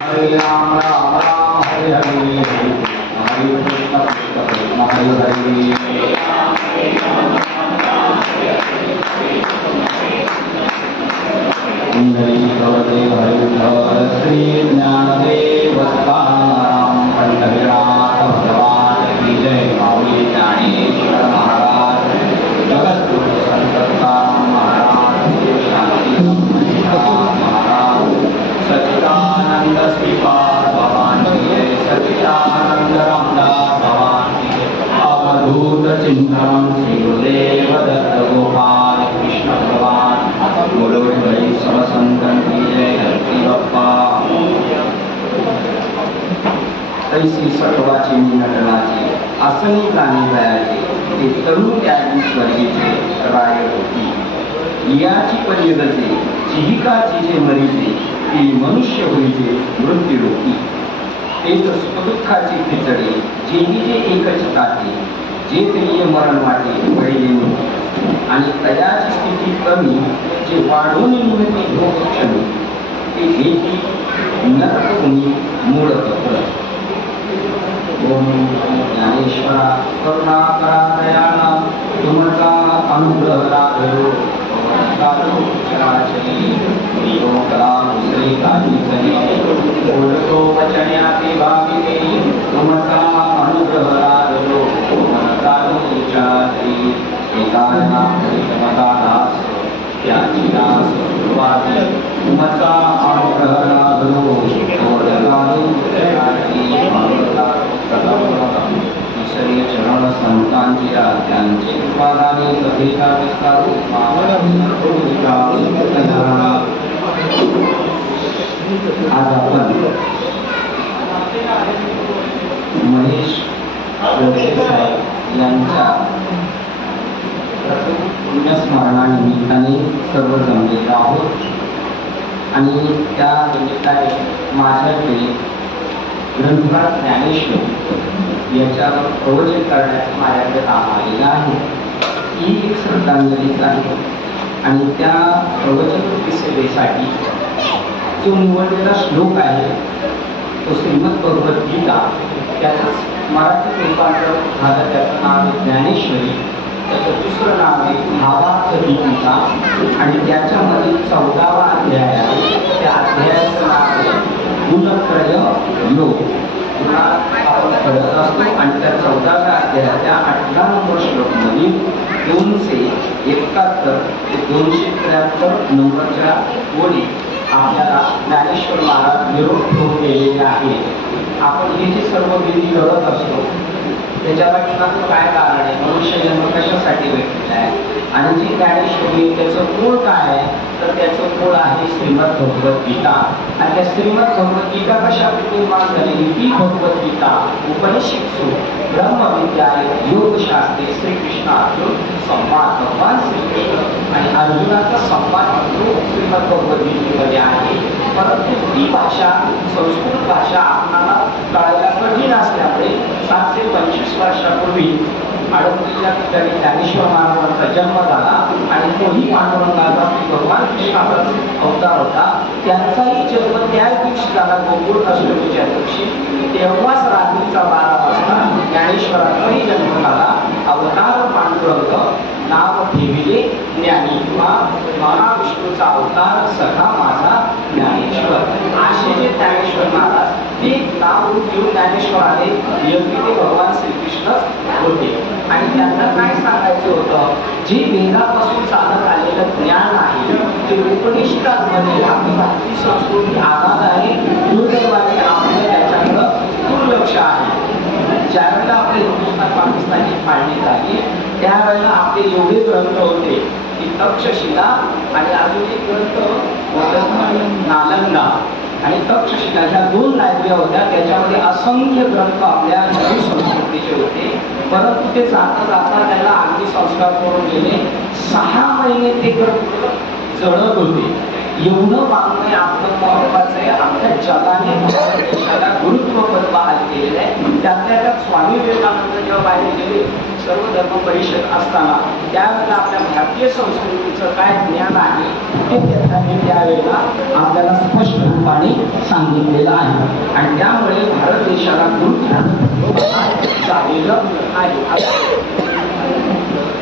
हरे राम राम राम हरे हरे हरे कृष्ण कृष्ण कृष्ण हरे हरे इंद्रिय हरिधर श्री ज्ञानदेव तुकाराम पंढरीनाथ भगवान की जय माऊली ज्ञानेश्वर महाराज जगद्गुरु संत तुकाराम महाराज शांती महाराज सच्चिदानंद श्रीपाद भगवान की जय सच्चिदानंद रामदास भगवान की जय अवधूत चिंतन श्री गुरुदेव दत्त गोपाल कृष्ण भगवान बोलो भाई सब संतन की जय धरती बाप्पा तैसी सटवाची नटनाची आसनी प्राणी वयाचे ते तरुण त्यागी स्वर्गीचे राय होती याची पर्यगते जिहिकाची जे मरीचे ती मनुष्य होईचे मृत्यू रोखी तेच सुखदुःखाची खिचडी जेही जे एकच ताते जे प्रिय मरण वाटे वडिले आणि तयाची स्थिती कमी जे वाढून निमित्ती भोग क्षणी ते हेती नरकभूमी मूळ पत्र ओम ज्ञानेश्वरा करुणा करा दयाळा तुमचा अनुग्रह लाभो कालो चराचरी देव कला दुसरे काही करी बोलतो वचन्याचे भाविके तुमचा अनुग्रह लाभो कालो चराचरी एकाना क्षमता दास त्याची दास वादी तुमचा अनुग्रह लाभो कालो चराचरी ईश्वरीय चरण संतांची त्यांचे उत्पादाने कथेचा विस्तार आज आपण महेश यांच्या पुण्यस्मरणानिमित्ताने सर्व जमलेलो आहोत आणि त्या निमित्ताने माझ्याकडे ग्रंथकार ज्ञानेश्वर याच्यावर प्रवचन करण्याचं माझ्याकडे काम आलेलं आहे. ही एक श्रद्धांजलीच आहे आणि त्या प्रवचन सेवेसाठी जो निवडलेला श्लोक आहे तो श्रीमद भगवद्गीता त्याचंच मराठी रूपांतर झालं. त्याचं नाव आहे ज्ञानेश्वरी, त्याचं दुसरं नाव आहे भावार्थ गीता आणि त्याच्यामध्ये 14वा अध्याय आहे. त्या अध्यायाचं नाव आहे गुणत्रय योग. आपण करत असतो आणि त्या 14व्या अध्यायाच्या 18 नंबर श्लोकमध्ये 271 ते 273 नंबरच्या ओळी आपल्याला ज्ञानेश्वर महाराज निरोप ठेवून गेलेले आहे. आपण हे जे सर्व विधी करत असतो त्याच्या पाठीमागचं काय कारण आहे, मनुष्य जन्म कशासाठी भेटलेला आहे आणि जी ज्ञानेश्वरी त्याचं मूळ काय आहे तर त्याचं मूळ आहे श्रीमद भगवद्गीता. आणि त्या श्रीमद भगवद्गीता कशासाठी निर्माण झालेली ती भगवद्गीता उपनिषदसु ब्रह्मविद्या योगशास्त्रे श्रीकृष्ण अर्जुन संवाद भगवान श्रीकृष्ण आणि अर्जुनाचा संवाद श्रीमद भगवद्गीतेमध्ये आहे. परंतु ती भाषा संस्कृत भाषा आपल्याला कळायला कठीण असल्यामुळे 725 वर्षापूर्वी आडोलीच्या ठिकाणी ज्ञानेश्वर महाराजांचा जन्म झाला आणि तोही पांडुरंगाचा भगवान कृष्णाचा अवतार होता. त्यांचाही जन्म त्या दिवशी झाला गोकुळ अष्टमीच्या दिवशी. तेव्हाच रात्रीचा 12 वाजता ज्ञानेश्वराचाही जन्म झाला. अवतार पांडुरंग नाव ठेविले ज्ञानी किंवा महाविष्णूचा अवतार सखा माझा ज्ञानेश्वर. असे जे ज्ञानेश्वर महाराज ते नाव घेऊन ज्ञानेश्वर आले. योगी ते भगवान श्रीकृष्णच होते आणि त्यांना काय सांगायचं होतं, जे वेदापासून चालत आलेलं ज्ञान आहे ते उपनिषदांमध्ये आपली भारतीय संस्कृती आघात आहे. दुर्दैवाने आपलं त्याच्याकडं दुर्लक्ष आहे. ज्यावेळेला आपले हिंदुस्थान पाकिस्तानची फाळणी झाली त्यावेळेला आपले एवढे ग्रंथ होते की तक्षशिला आणि अजून एक ग्रंथ होता नालंदा आणि तक्षशिला ह्या 2 लायब्ररी होत्या. त्याच्यामध्ये असंख्य ग्रंथ आपल्या हिंदू संस्कृतीचे होते. परंतु ते जाता जाता त्याला अगदी संस्कार करून गेले. 6 महिने ते ग्रंथ जळत होते. एवढं मागणे आपलं महत्वाचं आहे. आपल्या जगाने देशाला गुरुत्व पद बहाल केलेलं आहे. त्यातल्या स्वामी विवेकानंद जेव्हा बाहेर गेले सर्व धर्म परिषद असताना त्यावेळेला आपल्या भारतीय संस्कृतीचं काय ज्ञान आहे हे त्यांनी त्यावेळेला आपल्याला स्पष्ट रूपाने सांगितलेलं आहे आणि त्यामुळे भारत देशाला झालेलं आहे.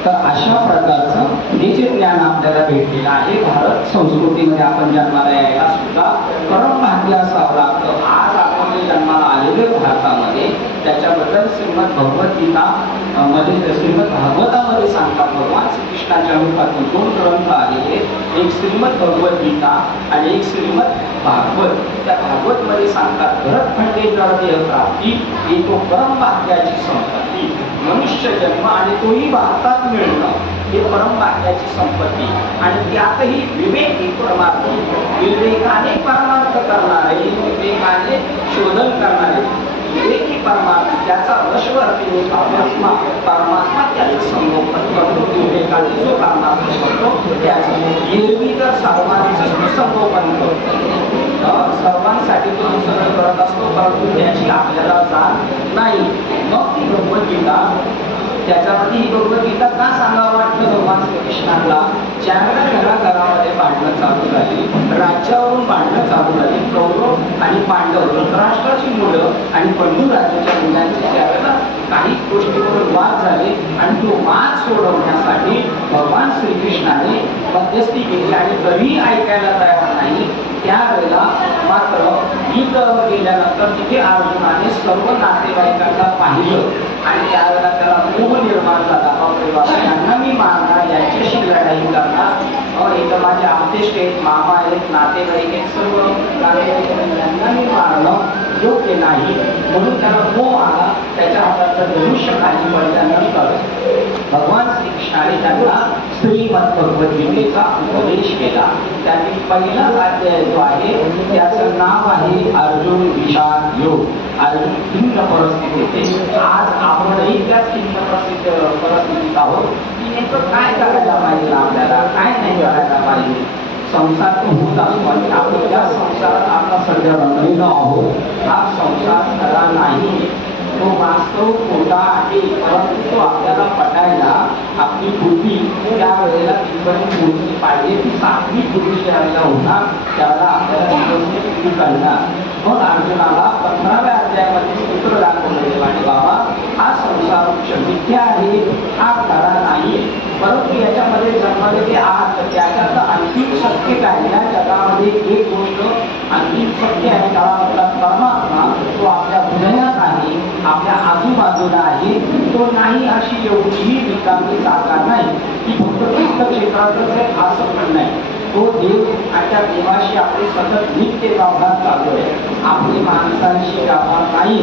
तर अशा प्रकारचं हे जे ज्ञान आपल्याला भेटलेलं आहे भारत संस्कृतीमध्ये आपण जन्माला यायला सुद्धा परम भाग्य असावं लागतं. आज आपण जे जन्माला आलेले भारतामध्ये त्याच्याबद्दल श्रीमद भगवद्गीता मध्ये श्रीमद भागवतामध्ये सांगतात भगवान श्रीकृष्णाच्या रूपातून 2 ग्रंथ आलेले, एक श्रीमद भगवद्गीता आणि एक श्रीमद भागवत. त्या भागवत मध्ये सांगतात भरत खंडे देह प्राप्ती ही तो परम भाग्याची संपत्ती, मनुष्य जन्म आणि तोही भारतात मिळणं हे परम भाग्याची संपत्ती आणि त्यातही विवेकी परमार्थी, विवेकाने परमार्थ करणारे, विवेकाने शोधन करणारे विवेकी परमार्थी त्याचा वशवर्ती परमात्मा परमात्मा त्याचं संगोपन करतो. विवेकाने जो परमार्थ करतो त्याचं एरवी तर सर्वांचं संगोपन करतो, सर्वांसाठी तो अनुसरण करत असतो, परंतु त्याची आपल्याला जाण नाही. मग ती भगवद्गीता त्याच्यामध्ये ही भगवद्गीता का सांगावं वाटलं भगवान श्रीकृष्णाला? ज्यावेळेला घरामध्ये भांडणं चालू झाली, राज्यावरून भांडणं चालू झाली, कौरव आणि पांडव धृतराष्ट्राची मुलं आणि पंडू राजाच्या मुलांचे त्यावेळेला काही गोष्टीवरून वाद झाले आणि तो वाद सोडवण्यासाठी भगवान श्रीकृष्णाने मध्यस्थी केली आणि तरीही ऐकायला तयार नाही. त्यावेळेला मात्र गीतेवर गेल्यानंतर तिथे अर्जुनाने सर्व नातेवाईकांना पाहिलं आणि त्यावेळेला त्याला मोह निर्माण झाला. यांना मी मारणार, यांच्याशी लढाई करणार, इथं माझे आमतेष्ट आहेत, मामा आहेत, नातेवाईक आहेत, सर्व नातेवाईक यांना मी मारणं योग्य नाही म्हणून त्याला मोह आला. त्याच्या हाताचं धनुष्य खाली पडल्यानंतर भगवान श्रीकृष्णाने त्यांना श्रीमद भगवद्गीतेचा उपदेश केला. त्यातील पहिला अध्याय जो आहे त्याचं नाव आहे अर्जुन विषाद योग. अर्जुन खिन्न परिस्थितीत, आज आपणही त्याच खिन्न परिस्थितीत आहोत की नेमकं काय करायला पाहिजे, आपल्याला काय नाही करायला पाहिजे. संसार तो होत असतो आणि आपण ज्या संसारात आपला सध्या रमलेलो आहोत हा संसार खरा नाही, तो वास्तव खोटा आहे, परंतु तो आपल्याला पटायला आपली बुद्धी त्या वेळेला तिथपर्यंत पोहोचली पाहिजे. ती 7वी बुद्धी ज्यावेळेला होणार त्यावेळेला आपल्याला कळणार. मग अर्जुनाला 15व्या अध्यायामध्ये सूत्र दाखवलेलं आणि बाबा हा संसार मिथ्या आहे, हा खरा नाही, परंतु याच्यामध्ये जन्मलेले आहात त्याच्यात अंतिम सत्य काय? या जगामध्ये एक गोष्ट अंतिम सत्य आहे काळामधला परमात्मा तो आपल्या हृदयात आहे, आपल्या आजूबाजूला आहे, तो नाही अशी एवढीही रिकामी जागा नाही की फक्त तीर्थ क्षेत्रातच आहे असं पण नाही. तो देव आणि त्या देवाशी आपले सतत नित्य व्यवहार चालू आहे. आपली माणसांशी व्यवहार नाही,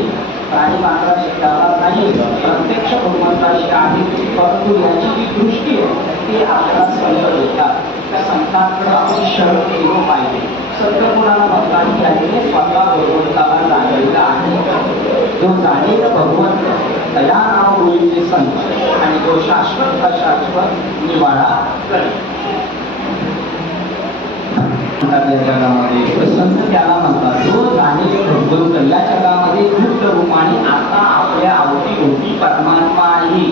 प्राणी मात्राशी व्यवहार नाही, प्रत्यक्ष भगवंताशी आहे, परंतु याची जी दृष्टी आहे ती आपल्याला संत देतात. त्या संतांकडे आपण शरण केलं पाहिजे. संत कोणाला म्हणतात त्याने स्वतः भगवंताला जाणलेला आहे. जो जाणेल भगवंत तया नाव होईल संत आणि जो शाश्वत अशाश्वत निवाडा करेल. जगामध्ये संत त्याला म्हणतात जो जाणेल भगवंत या जगामध्ये गुप्त रूपाने आता आपल्या अवतीभोवती परमात्मा आहे.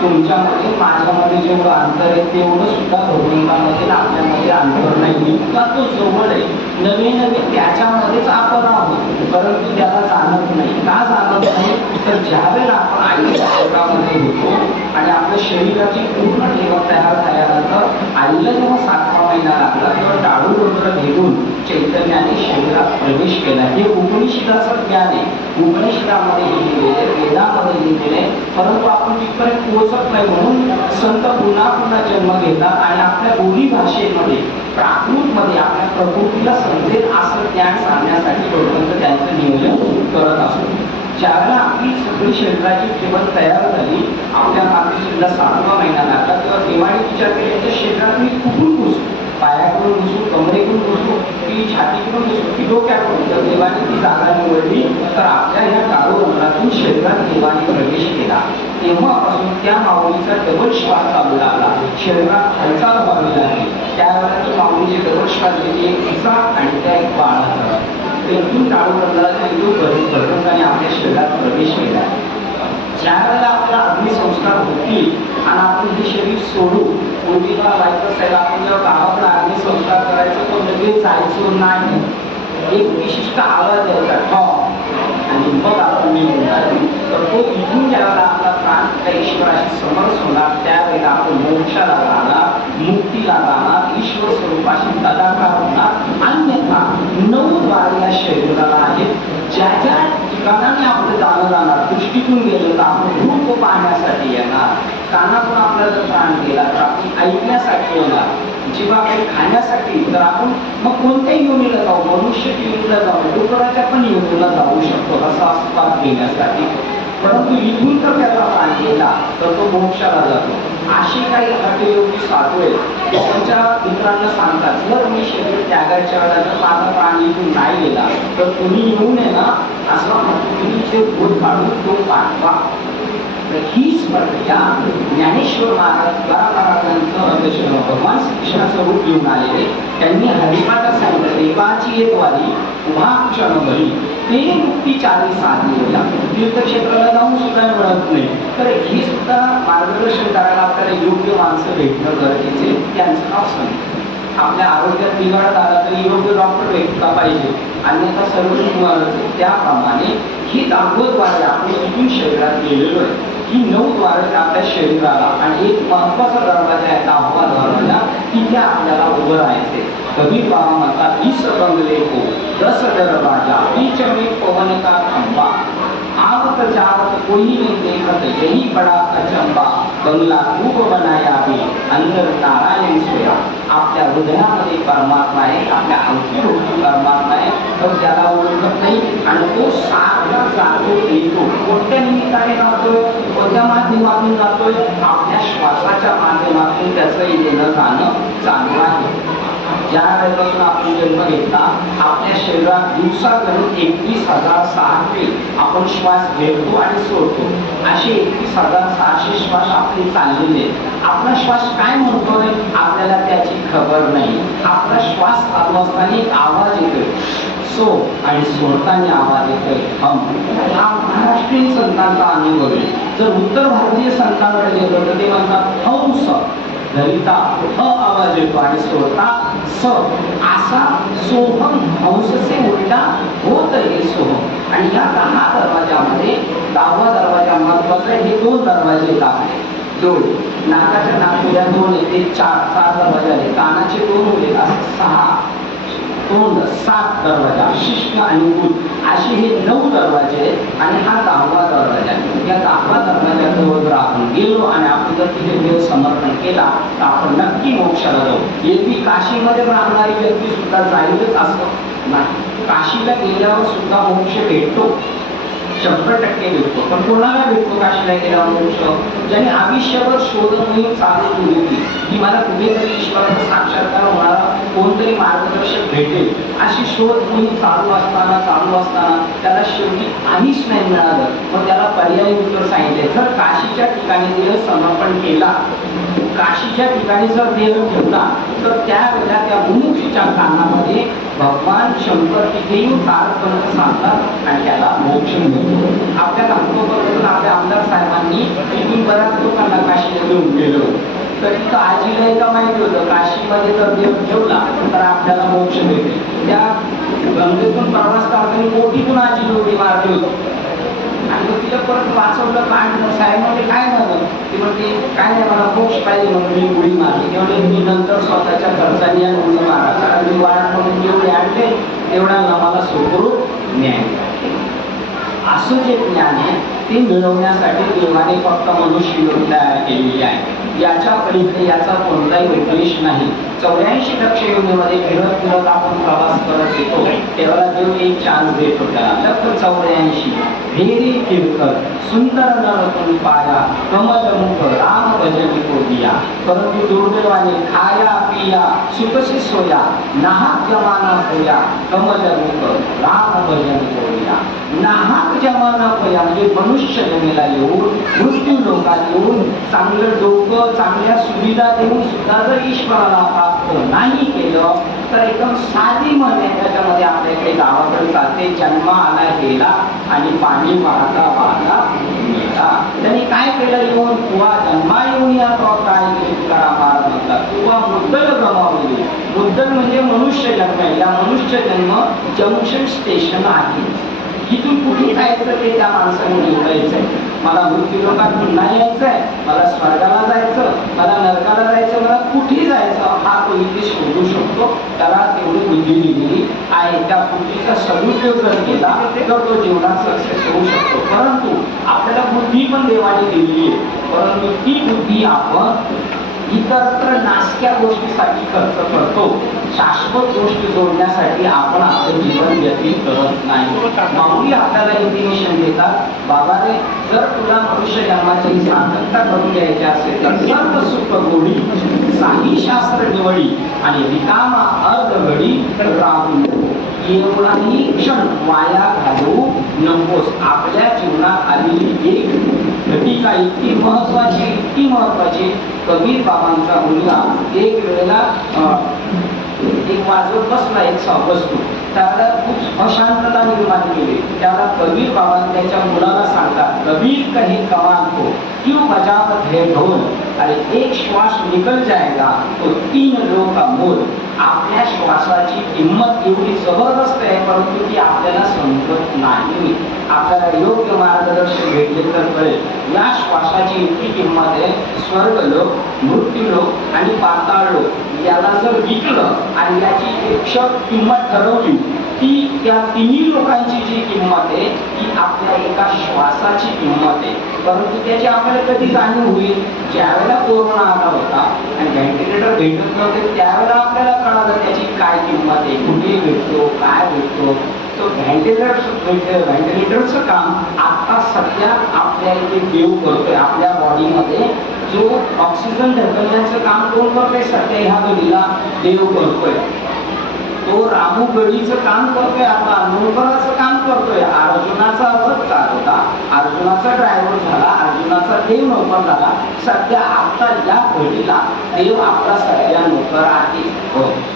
तुमच्यामध्ये माझ्यामध्ये जेवढं अंतर आहे तेवढं सुद्धा भगवंतामध्ये आपल्यामध्ये अंतर नाही. इतका तो जवळ आहे, नवे नवे त्याच्यामध्येच आपण आहोत, परंतु त्याला जाणत नाही. का जाणत नाही? तर ज्यावेळेला आपण आईच्या पोटामध्ये होतो आणि आपल्या शरीराची पूर्ण ठेवण तयार झाल्यानंतर आईला जेव्हा 7वा महिना लागला तेव्हा टाळूबंत्र घेऊन चैतन्याने शरीरात प्रवेश केला. हे उपनिषदाचं ज्ञान आहे. उपनिषदामध्ये लिहिलेले, वेदामध्ये लिहिलेले, परंतु आपण तिथपर्यंत पोहोचत नाही म्हणून संत पुन्हा पुन्हा जन्म घेतात आणि आपल्या बोली भाषेमध्ये प्राकृतमध्ये आपल्या प्रकृतीला समजेल असं ज्ञान सांगण्यासाठी भगवंत त्यांचं नियोजन करत असतो. ज्यावेळेला आपली सगळी शरीराची ठेवण तयार झाली, आपल्या मातृश्रीला 7वा महिना लागला तेव्हा देवाने विचार केल्याच्या शरीरात मी कुठून घुसू, पायाकडून घुसू, कमरेकडून घुसू की छातीकडून घुसू की डोक्याकडून. जर देवाने ती जागा निवडली तर आपल्या ह्या काळो रंगातून शरीरात देवाने प्रवेश केला. तेव्हापासून त्या माऊलीचा डबल श्वास चालू लागला, शरीरात हालचाल व्हावी लागली. त्यावेळेला ती माऊलीची डबल श्वास घेतली, एक तिचा आणि त्या एक बाळाचा. तेथून काळो रंगाचा हिंदू आणि आपल्या शरीरात प्रवेश केला. ज्या वेळेला आपला अग्निसंस्कार होती आणि आपण हे शरीर सोडू. पूर्वीला माहित असायला आपण जेव्हा गावाकडे अग्नी संस्कार करायचं तर लगेच जायचो नाही. एक विशिष्ट आवाज यायचा ठॉ आणि मग आपण निघून जायचो. तर तो इथून ज्यावेळेला आपला प्राण त्या ईश्वराशी समरस होणार त्यावेळेला आपण मोक्षाला जाणार, मुक्तीला जाणार, ईश्वर स्वरूपाशी तदाकार होणार. अन्यथा 9 द्वार या शरीराला आहेत. ज्या ज्या ठिकाणाने आपलं जाणं जाणार, दृष्टीतून गेलं तर आपण रूप पाहण्यासाठी येणार, कानातून आपला जर प्राण गेला तर आपण ऐकण्यासाठी येणार, जेव्हा काही खाण्यासाठी तर आपण मग कोणत्याही योनीला जाऊ, मनुष्य योनीला जाऊ, डुकराच्या पण योनीला जाऊ शकतो असा आस्वाद घेण्यासाठी. परंतु इथून तर त्याचा प्राण गेला तर तो मोक्षाला जातो. अशी काही हठयोगी साधू आहेत त्यांच्या मित्रांना सांगतात, जर मी शरीर त्यागाच्या वेळेला जर माझा प्राण इथून नाही गेला तर तुम्ही येऊन आहे ना असं तुम्ही ते भूत काढून तो पाठवा. हीच प्रक्रिया ज्ञानेश्वर महाराज तुकाराम भगवान श्रीकृष्णाचं रूप घेऊन आलेले. त्यांनी हरिपाठात सांगितलं देवाची एक वारी उभाक्षण भरी ते मुक्तीचारी साधली होत्या. तीर्थक्षेत्राला जाऊन सुद्धा मिळत नाही. तर ही सुद्धा मार्गदर्शन करायला आपल्याला योग्य माणसं भेटणं गरजेचे. त्यांचं नाव सांगितलं. आपल्या आरोग्यात बिघाड आला तरी योग्य डॉक्टर भेटला पाहिजे, अन्यथा सर्व त्याप्रमाणे ही दाखवत वारी आपण इथून शरीरात गेलेलो आहे. ही 9 द्वारे आपल्या शरीराला आणि एक महत्वाचा दरवाजा आहे 10वा दरवाजा, तिथे आपल्याला उभं राहायचे. कबीर बाबा म्हणतात 20 बंगले हो 10 दरवाजा बीच में पवन का खंबा आवत जावत कोई नहीं देखत यही बड़ा अचंबा बंगला खूप बनाया भी अंदर नारायण सोया. आपल्या हृदयामध्ये परमात्मा आहे, आपल्या अवतीभोवती परमात्मा आहे, तर त्याला ओळखत नाही आणि तो सारखा जातो येतो. कोणत्या निमित्ताने जातोय, कोणत्या माध्यमातून जातोय, आपल्या श्वासाच्या माध्यमातून त्याचं येणं जाणं चालू आहे. ज्या वेळेपासून आपण जन्म घेतला आपल्या शरीरात दिवसागणिक 21,600 आपण श्वास घेतो आणि सोडतो. असे 21,600 श्वास आपले चाललेले. आपला श्वास काय म्हणतोय आपल्याला त्याची खबर नाही. आपला श्वास चालू असताना एक आवाज येतोय सो आणि सोडताना आवाज येतोय हम. हा महाराष्ट्रीयन संतांचा अनुभव आहे. जर उत्तर भारतीय संतांकडे गेलो तर ते म्हणतात हंस, धरिता ह आवाज येतो आणि सोडता स. असा सोहम हंससे उलटा होत हे सोहम. आणि या 10 दरवाजामध्ये 10वा दरवाजा महत्वाचा आहे. हे 2 दरवाजे येतात. 2 नाकाच्या नाकपुड्या 2 येते, 4 दरवाजे आले, कानाचे 2 होते, 6 तोंड 7 दरवाजा, शिष्ण आणि गुण असे हे 9 दरवाजे आहेत. आणि हा 10वा दरवाजा. या 10वा दरवाजाजवळ जर आपण गेलो आणि आपण जर तिथे देव समर्पण केला तर आपण नक्की मोक्षाला जाऊ. एरवी काशीमध्ये राहणारी व्यक्ती सुद्धा जाईलच असं नाही. काशीला गेल्यावर सुद्धा मोक्ष भेटतो, 100% भेटतो. पण कोणाला भेटतो काशीला गेल्यावर मोक्ष? ज्याने आयुष्यभर शोध मोहीम चालू ठेवली की मला कुठेतरी ईश्वराचा साक्षात्कार होणारा कोणतरी मार्गदर्शक भेटेल, अशी शोध मोहीम चालू असताना त्याला शेवटी काहीच नाही मिळालं. मग त्याला पर्यायी उत्तर सांगितले, जर काशीच्या ठिकाणी देह समर्पण केला, काशीच्या ठिकाणी जर देह ठेवला तर त्यावेळेला त्या मुमुक्षीच्या कानामध्ये भगवान शंकर तिथे येऊन तारकमंत्र सांगतात आणि त्याला मोक्ष मिळतो. आपल्या नागपूरपर्यंत आपल्या आमदार साहेबांनी इथून बऱ्याच लोकांना काशीला घेऊन गेलं. तर तिथं आजीला एका माहिती होतं काशीमध्ये जर देव ठेवला तर आपल्याला मोक्ष मिळते. त्या गंगेतून प्रवास करताना मोठीतून आजीला उडी मारली होती आणि मग तिला परत वाचवलं. काय म्हणलं साहेब म्हणजे काय झालं? ती म्हणते काय नाही मला मोक्ष पाहिजे म्हणून मी उडी मारली. तेवढे मी नंतर स्वतःच्या खर्चाने उडी मारायचा आणि मी वाढ म्हणून जेवढे आणले तेवढ्याला मला सुखरूप न्याय. असं जे ज्ञान आहे ते मिळवण्यासाठी देवाने फक्त मनुष्य योग तयार केलेली आहे. याच्या पलीकडे याचा कोणताही उद्देश नाही. 84 लक्ष योजनेमध्ये फिरत आपण प्रवास करत येतो तेव्हा देव एक चान्स देतो त्याला. लक्ष 84 भेरी कीर्तन सुंदर नरतून पाया कमलमुख राम भजनी को दिया. परंतु दुर्दैवाने खाया पिया सुखसी सोया नाहक जमाना होया कमलमुख राम भजनी को दिया. नाहक जमाना होया म्हणजे मनुष्य जन्माला येऊन मृत्यू लोकात येऊन चांगलं डोकं चांगल्या सुविधा देऊन सुद्धा जर ईश्वराला प्राप्त नाही केलं तर एकदम साधी म्हणे त्याच्यामध्ये आपल्याकडे गावाकडे चालते जन्म आला गेला आणि पाणी वाहता वाहता गेला. केला, त्यांनी काय केलं, येऊन किंवा जन्मा येऊन या तो काय केले तुकाराम महाराज म्हणतात, किंवा मुद्दल गमावली. मुद्दल म्हणजे मनुष्य जन्म आहे. या मनुष्य जन्म जंक्शन स्टेशन आहे. इथून कुठे जायचं ते त्या माणसाने निवडायचंय. मला मृत्यू लोकात पुन्हा यायचंय, मला स्वर्गाला जायचं, मला नरकाला जायचं, मला कुठे जायचं हा तो इथे शोधू शकतो. त्याला तेवढी बुद्धी दिलेली आहे. त्या बुद्धीचा सदुपयोग जर केला तर तो जीवनात सक्सेस होऊ शकतो. परंतु आपल्याला बुद्धी पण देवाने दिलेली आहे, परंतु ती बुद्धी आपण इतरत्र नासक्या गोष्टीसाठी खर्च करतो. शाश्वत गोष्टी जोडण्यासाठी आपण आपलं जीवन व्यतीत करत नाही. माऊली आपल्याला इंटिमेशन देतात, बाबा रे जर तुला मनुष्य जन्माची सार्थकता करून घ्यायची असेल तर सर्व सुख गोडी साही शास्त्र निवडी आणि रिकामा अर्ध घडी राहून एवढाही क्षण वाया घालू नकोस. आपल्या जीवनात आलेली एक घटिका इतकी महत्वाची कबीर बाबांचा मुलगा एक वेळेला एक वाजवत बसला एक वस्तू, त्याला खूप अशांतता निर्माण केली. त्याला कबीर बाबा त्याच्या मुलाला सांगतात, कबीर कहीं कमाल को क्यों बजावत है ढोल, अरे एक श्वास निकल जाएगा तो 3 लोगों का मोल. आपल्या श्वासाची किंमत एवढी जबरदस्त आहे, परंतु ती आपल्याला समजत नाही. आपल्याला योग्य मार्गदर्शन भेटले तर कळेल या श्वासाची इतकी किंमत आहे. स्वर्गलोक, मृत्यूलोक आणि पाताळ लोक याला जर विकलं आणि याची एक किंमत ठरवली, ती त्या तिन्ही लोकांची जी किंमत आहे ती आपल्या एका श्वासाची किंमत आहे. परंतु त्याची आपल्याला कधी जाणीव होईल, ज्यावेळेला कोरोना आला होता आणि व्हेंटिलेटर भेटत नव्हते त्यावेळेला आपल्याला कळालं त्याची काय किंमत आहे, कुठे भेटतो, काय भेटतो. तो व्हेंटिलेटरचं काम आता सध्या आपल्या इथे देव करतोय. आपल्या बॉडीमध्ये जो ऑक्सिजन ढकलण्याचं काम कोण करतोय, सध्या ह्या घडीला देव करतोय. तो रामू गडीचं काम करतोय, आता नोकराचं काम करतोय. अर्जुनाचा रथ चालवता, अर्जुनाचा ड्रायव्हर झाला, अर्जुनाचा देव नोकर झाला. सध्या आता या घडीला देव आपला सध्या नोकर आहे.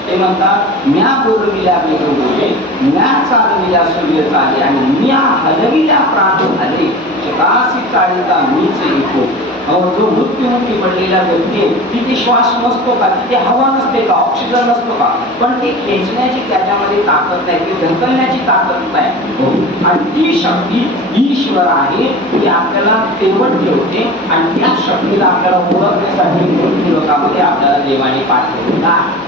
ते म्हणतात, म्या बोलविल्या वेगळे, म्या चालविल्या सूर्य चाले आणि म्या हलविल्या प्राण झाले, जगासी चाळीचा मीच ऐकू. जो मृत्युमुखी पडलेला व्यक्ती आहे तिथे श्वास नसतो का, तिथे हवा नसते का, ऑक्सिजन नसतो का, पण ते खेचण्याची त्याच्यामध्ये ताकद नाही, ती ढकलण्याची ताकद नाही. आणि ती शक्ती ईश्वर आहे, ती आपल्याला तेवढ ठेवते. आणि त्या शक्तीला आपल्याला ओळखण्यासाठी मृत्यू लोकांमध्ये आपल्याला देवाने पाठवलेला आहे.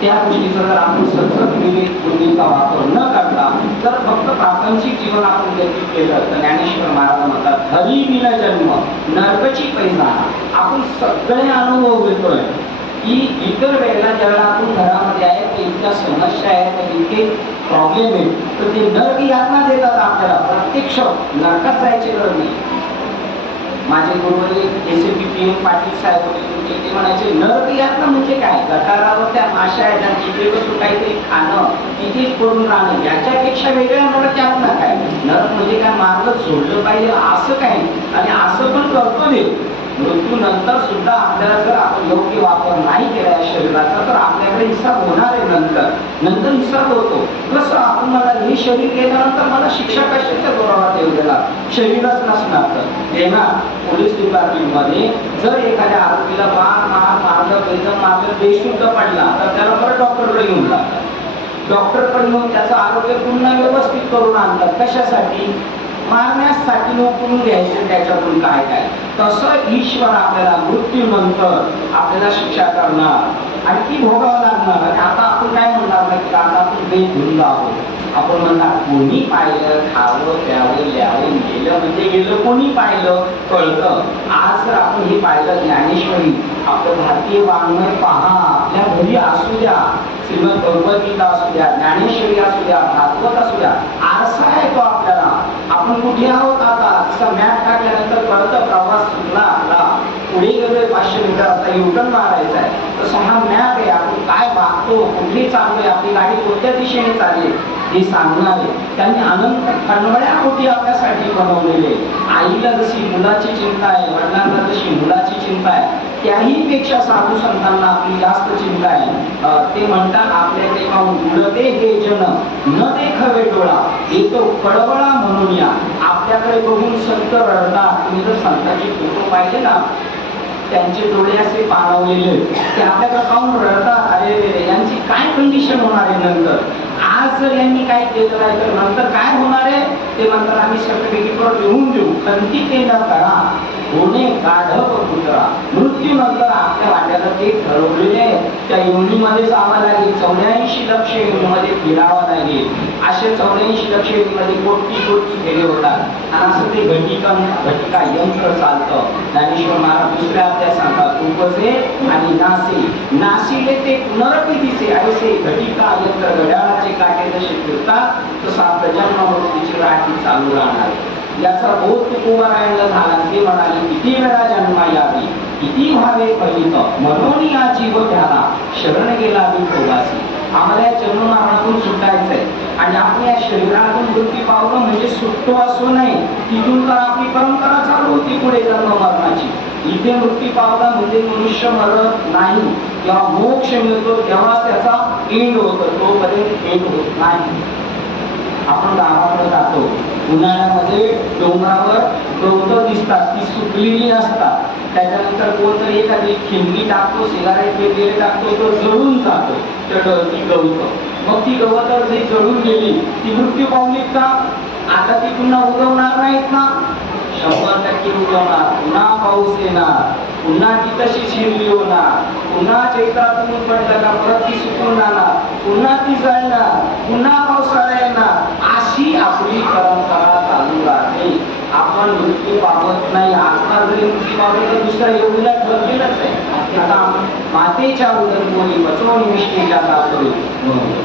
त्या गोष्टीचा जर आपण सतत विवेक बुद्धीचा वापर न करता जर फक्त प्रापंचिक जीवन आपण व्यतीत केलं तर ज्ञानेश्वर महाराज म्हणतात, हरी बिन जन्म नरकची पैसा. आपण सगळे अनुभव घेतोय की इतर वेळेला ज्यावेळेला आपण घरामध्ये आहे की इतक्या समस्या आहेत, इतके प्रॉब्लेम आहेत, तर ते नरक यातना देतात आपल्याला. प्रत्यक्ष नरकात जायची गरज नाही. माझे गुरुवरी एसीपी PM पाटील साहेब होते, ते म्हणायचे नरक यातना म्हणजे काय, गटारावर त्या माशा आहेत तिथे बसून काहीतरी खाणं, तिथेच पडून राहणं, याच्यापेक्षा वेगळ्या नरक यातना काय. नरक म्हणजे काय, मार्ग सोडलं पाहिजे असं काही, आणि असं पण करतो देव. मृत्यू नंतर सुद्धा आपल्याला जर आपण योग्य वापर नाही केला या शरीराचा तर आपल्याकडे हिसाब होणार आहे. नंतर हिसाब होतो. कसं आपण मला हे शरीर केल्यानंतर मला शिक्षा कशाच्या जोरावर देऊ दिला, शरीरच नसणार तर देणार. पोलीस डिपार्टमेंटमध्ये जर एखाद्या आरोपीला मारलं बेशुद्ध पडला तर त्याला परत डॉक्टरकडे घेऊन जातात. डॉक्टरकडे घेऊन त्याचं आरोग्य पुन्हा व्यवस्थित करून आणतात. कशासाठी, मारण्यासाठी नोकरून घ्यायचं त्याच्यातून काय काय. तसं ईश्वर आपल्याला मृत्यूनंतर आपल्याला शिक्षा करणार आणि ती भोगावं लागणार. आणि आता आपण काय म्हणणार नाही की आता आपण बेधुंद आहोत. आपण म्हणणार कोणी पाहिलं, खावं प्यावं ल्यावं गेलं म्हणजे गेलं, कोणी पाहिलं कळतं. आज जर आपण हे पाहिलं, ज्ञानेश्वरी आपलं भारतीय वाङ्मय पहा, आपल्या घरी असू द्या, श्रीमद भगवद्गीता असू द्या, ज्ञानेश्वरी असू द्या, भागवत असू द्या, आरसा आहे तो आपल्याला. आपण कुठे आहोत आता, तसा मॅप टाकल्यानंतर कळतं प्रवास सुटला आपला, पुढे गेलोय 500 मीटर, आता युटर्न मारायचा आहे. तसा हा मॅप आहे. आपण काय वागतो, कुठे चाललोय, आपली गाडी कोणत्या दिशेने चालली हे सांगणारे. त्यांनी अनंत खणवड्या कोटी आपल्यासाठी बनवलेले. आईला जशी मुलाची चिंता आहे, वडिलांना जशी मुलाची चिंता आहे, त्याही पेक्षा साधू संतांना आपली जास्त चिंता आहे. ते म्हणतात आपल्याकडे पाहून उडते हे जन न देखवे डोळा येतो कळवळा म्हणून या. आपल्याकडे बघून संत रडतात. तुम्ही जर संतांचे फोटो पाहिले ना, त्यांचे डोळे असे पाणावलेले, ते आपल्याकडे पाहून रडतात. अरे यांची काय कंडिशन होणार आहे नंतर. आज जर यांनी काय केलं नाही तर नंतर काय होणार आहे. ते म्हणतात आम्ही सर्टिफिकेटवर लिहून देऊ, खंती ते न करा होणे गाढव पुत्रा. मृत्यूनंतर आपल्या वाट्याला ते ठरवलेले त्या योनीमध्ये जावं लागेल. 84 लक्ष योनीमध्ये फिरावं लागेल. असे 84 लक्ष योनीमध्ये कोटी कोटी फेरे होतात आणि असं ते घटिका यंत्र चालतं. ज्ञानेश्वर महाराज दुसऱ्या आपल्या सांगतात उपसे आणि नासे. नाशिले ते पुनरपितीचे आणि ते घटिका यंत्र घड्याळाचे काटे जसे फिरतात तसं आपल्या जन्ममृत्यूची राठी चालू राहणार. याचा बोध तुकोबारायणला झाला. ते म्हणाले किती वेळा जन्मा यावी किती भावे फलित म्हणून या जीव घ्याला शरण गेला मी भोगासी. आम्हाला या जन्म मरणातून सुटायचंय आणि आपण या शरीरातून मृत्यू पावलं म्हणजे सुटतो असो नाही. तिथून तर आपली परंपरा चालू होती पुढे जन्म मरणाची. इथे मृत्यू पावला म्हणजे मनुष्य मरत नाही. जेव्हा मोक्ष मिळतो तेव्हा त्याचा एंड होतो, तोपर्यंत एंड होत नाही. आपण गावाकडे जातो, उन्हाळ्यामध्ये डोंगरावर गवतं दिसतात, ती सुकलेली असतात. त्याच्यानंतर कोणतरी एखादी खिंडी टाकतो, सिगारेट वगैरे टाकतो, तो जळून जातो ती गवतं. मग ती गवतं जी जळून गेली ती मृत्यू पावलीत का? आता ती पुन्हा उगवणार नाहीत ना? 100% उगवणार. पुन्हा पाऊस येणार, पुन्हा ती तशीच हिरवी होणार, पुन्हा चैत्रातून पडलं का परत ती सुकून जाणार, पुन्हा ती जळणार, पुन्हा पावसाळा येणार. अशी आपली परंपरा चालू राहते. आपण मृत्यू पावत नाही. आता जरी मृत्यू पावलं तर दुसऱ्या योगीला ठरलेलंच आहे. आता मातेच्या उदर कोणी वचोनी विष्णूच्या तातोरी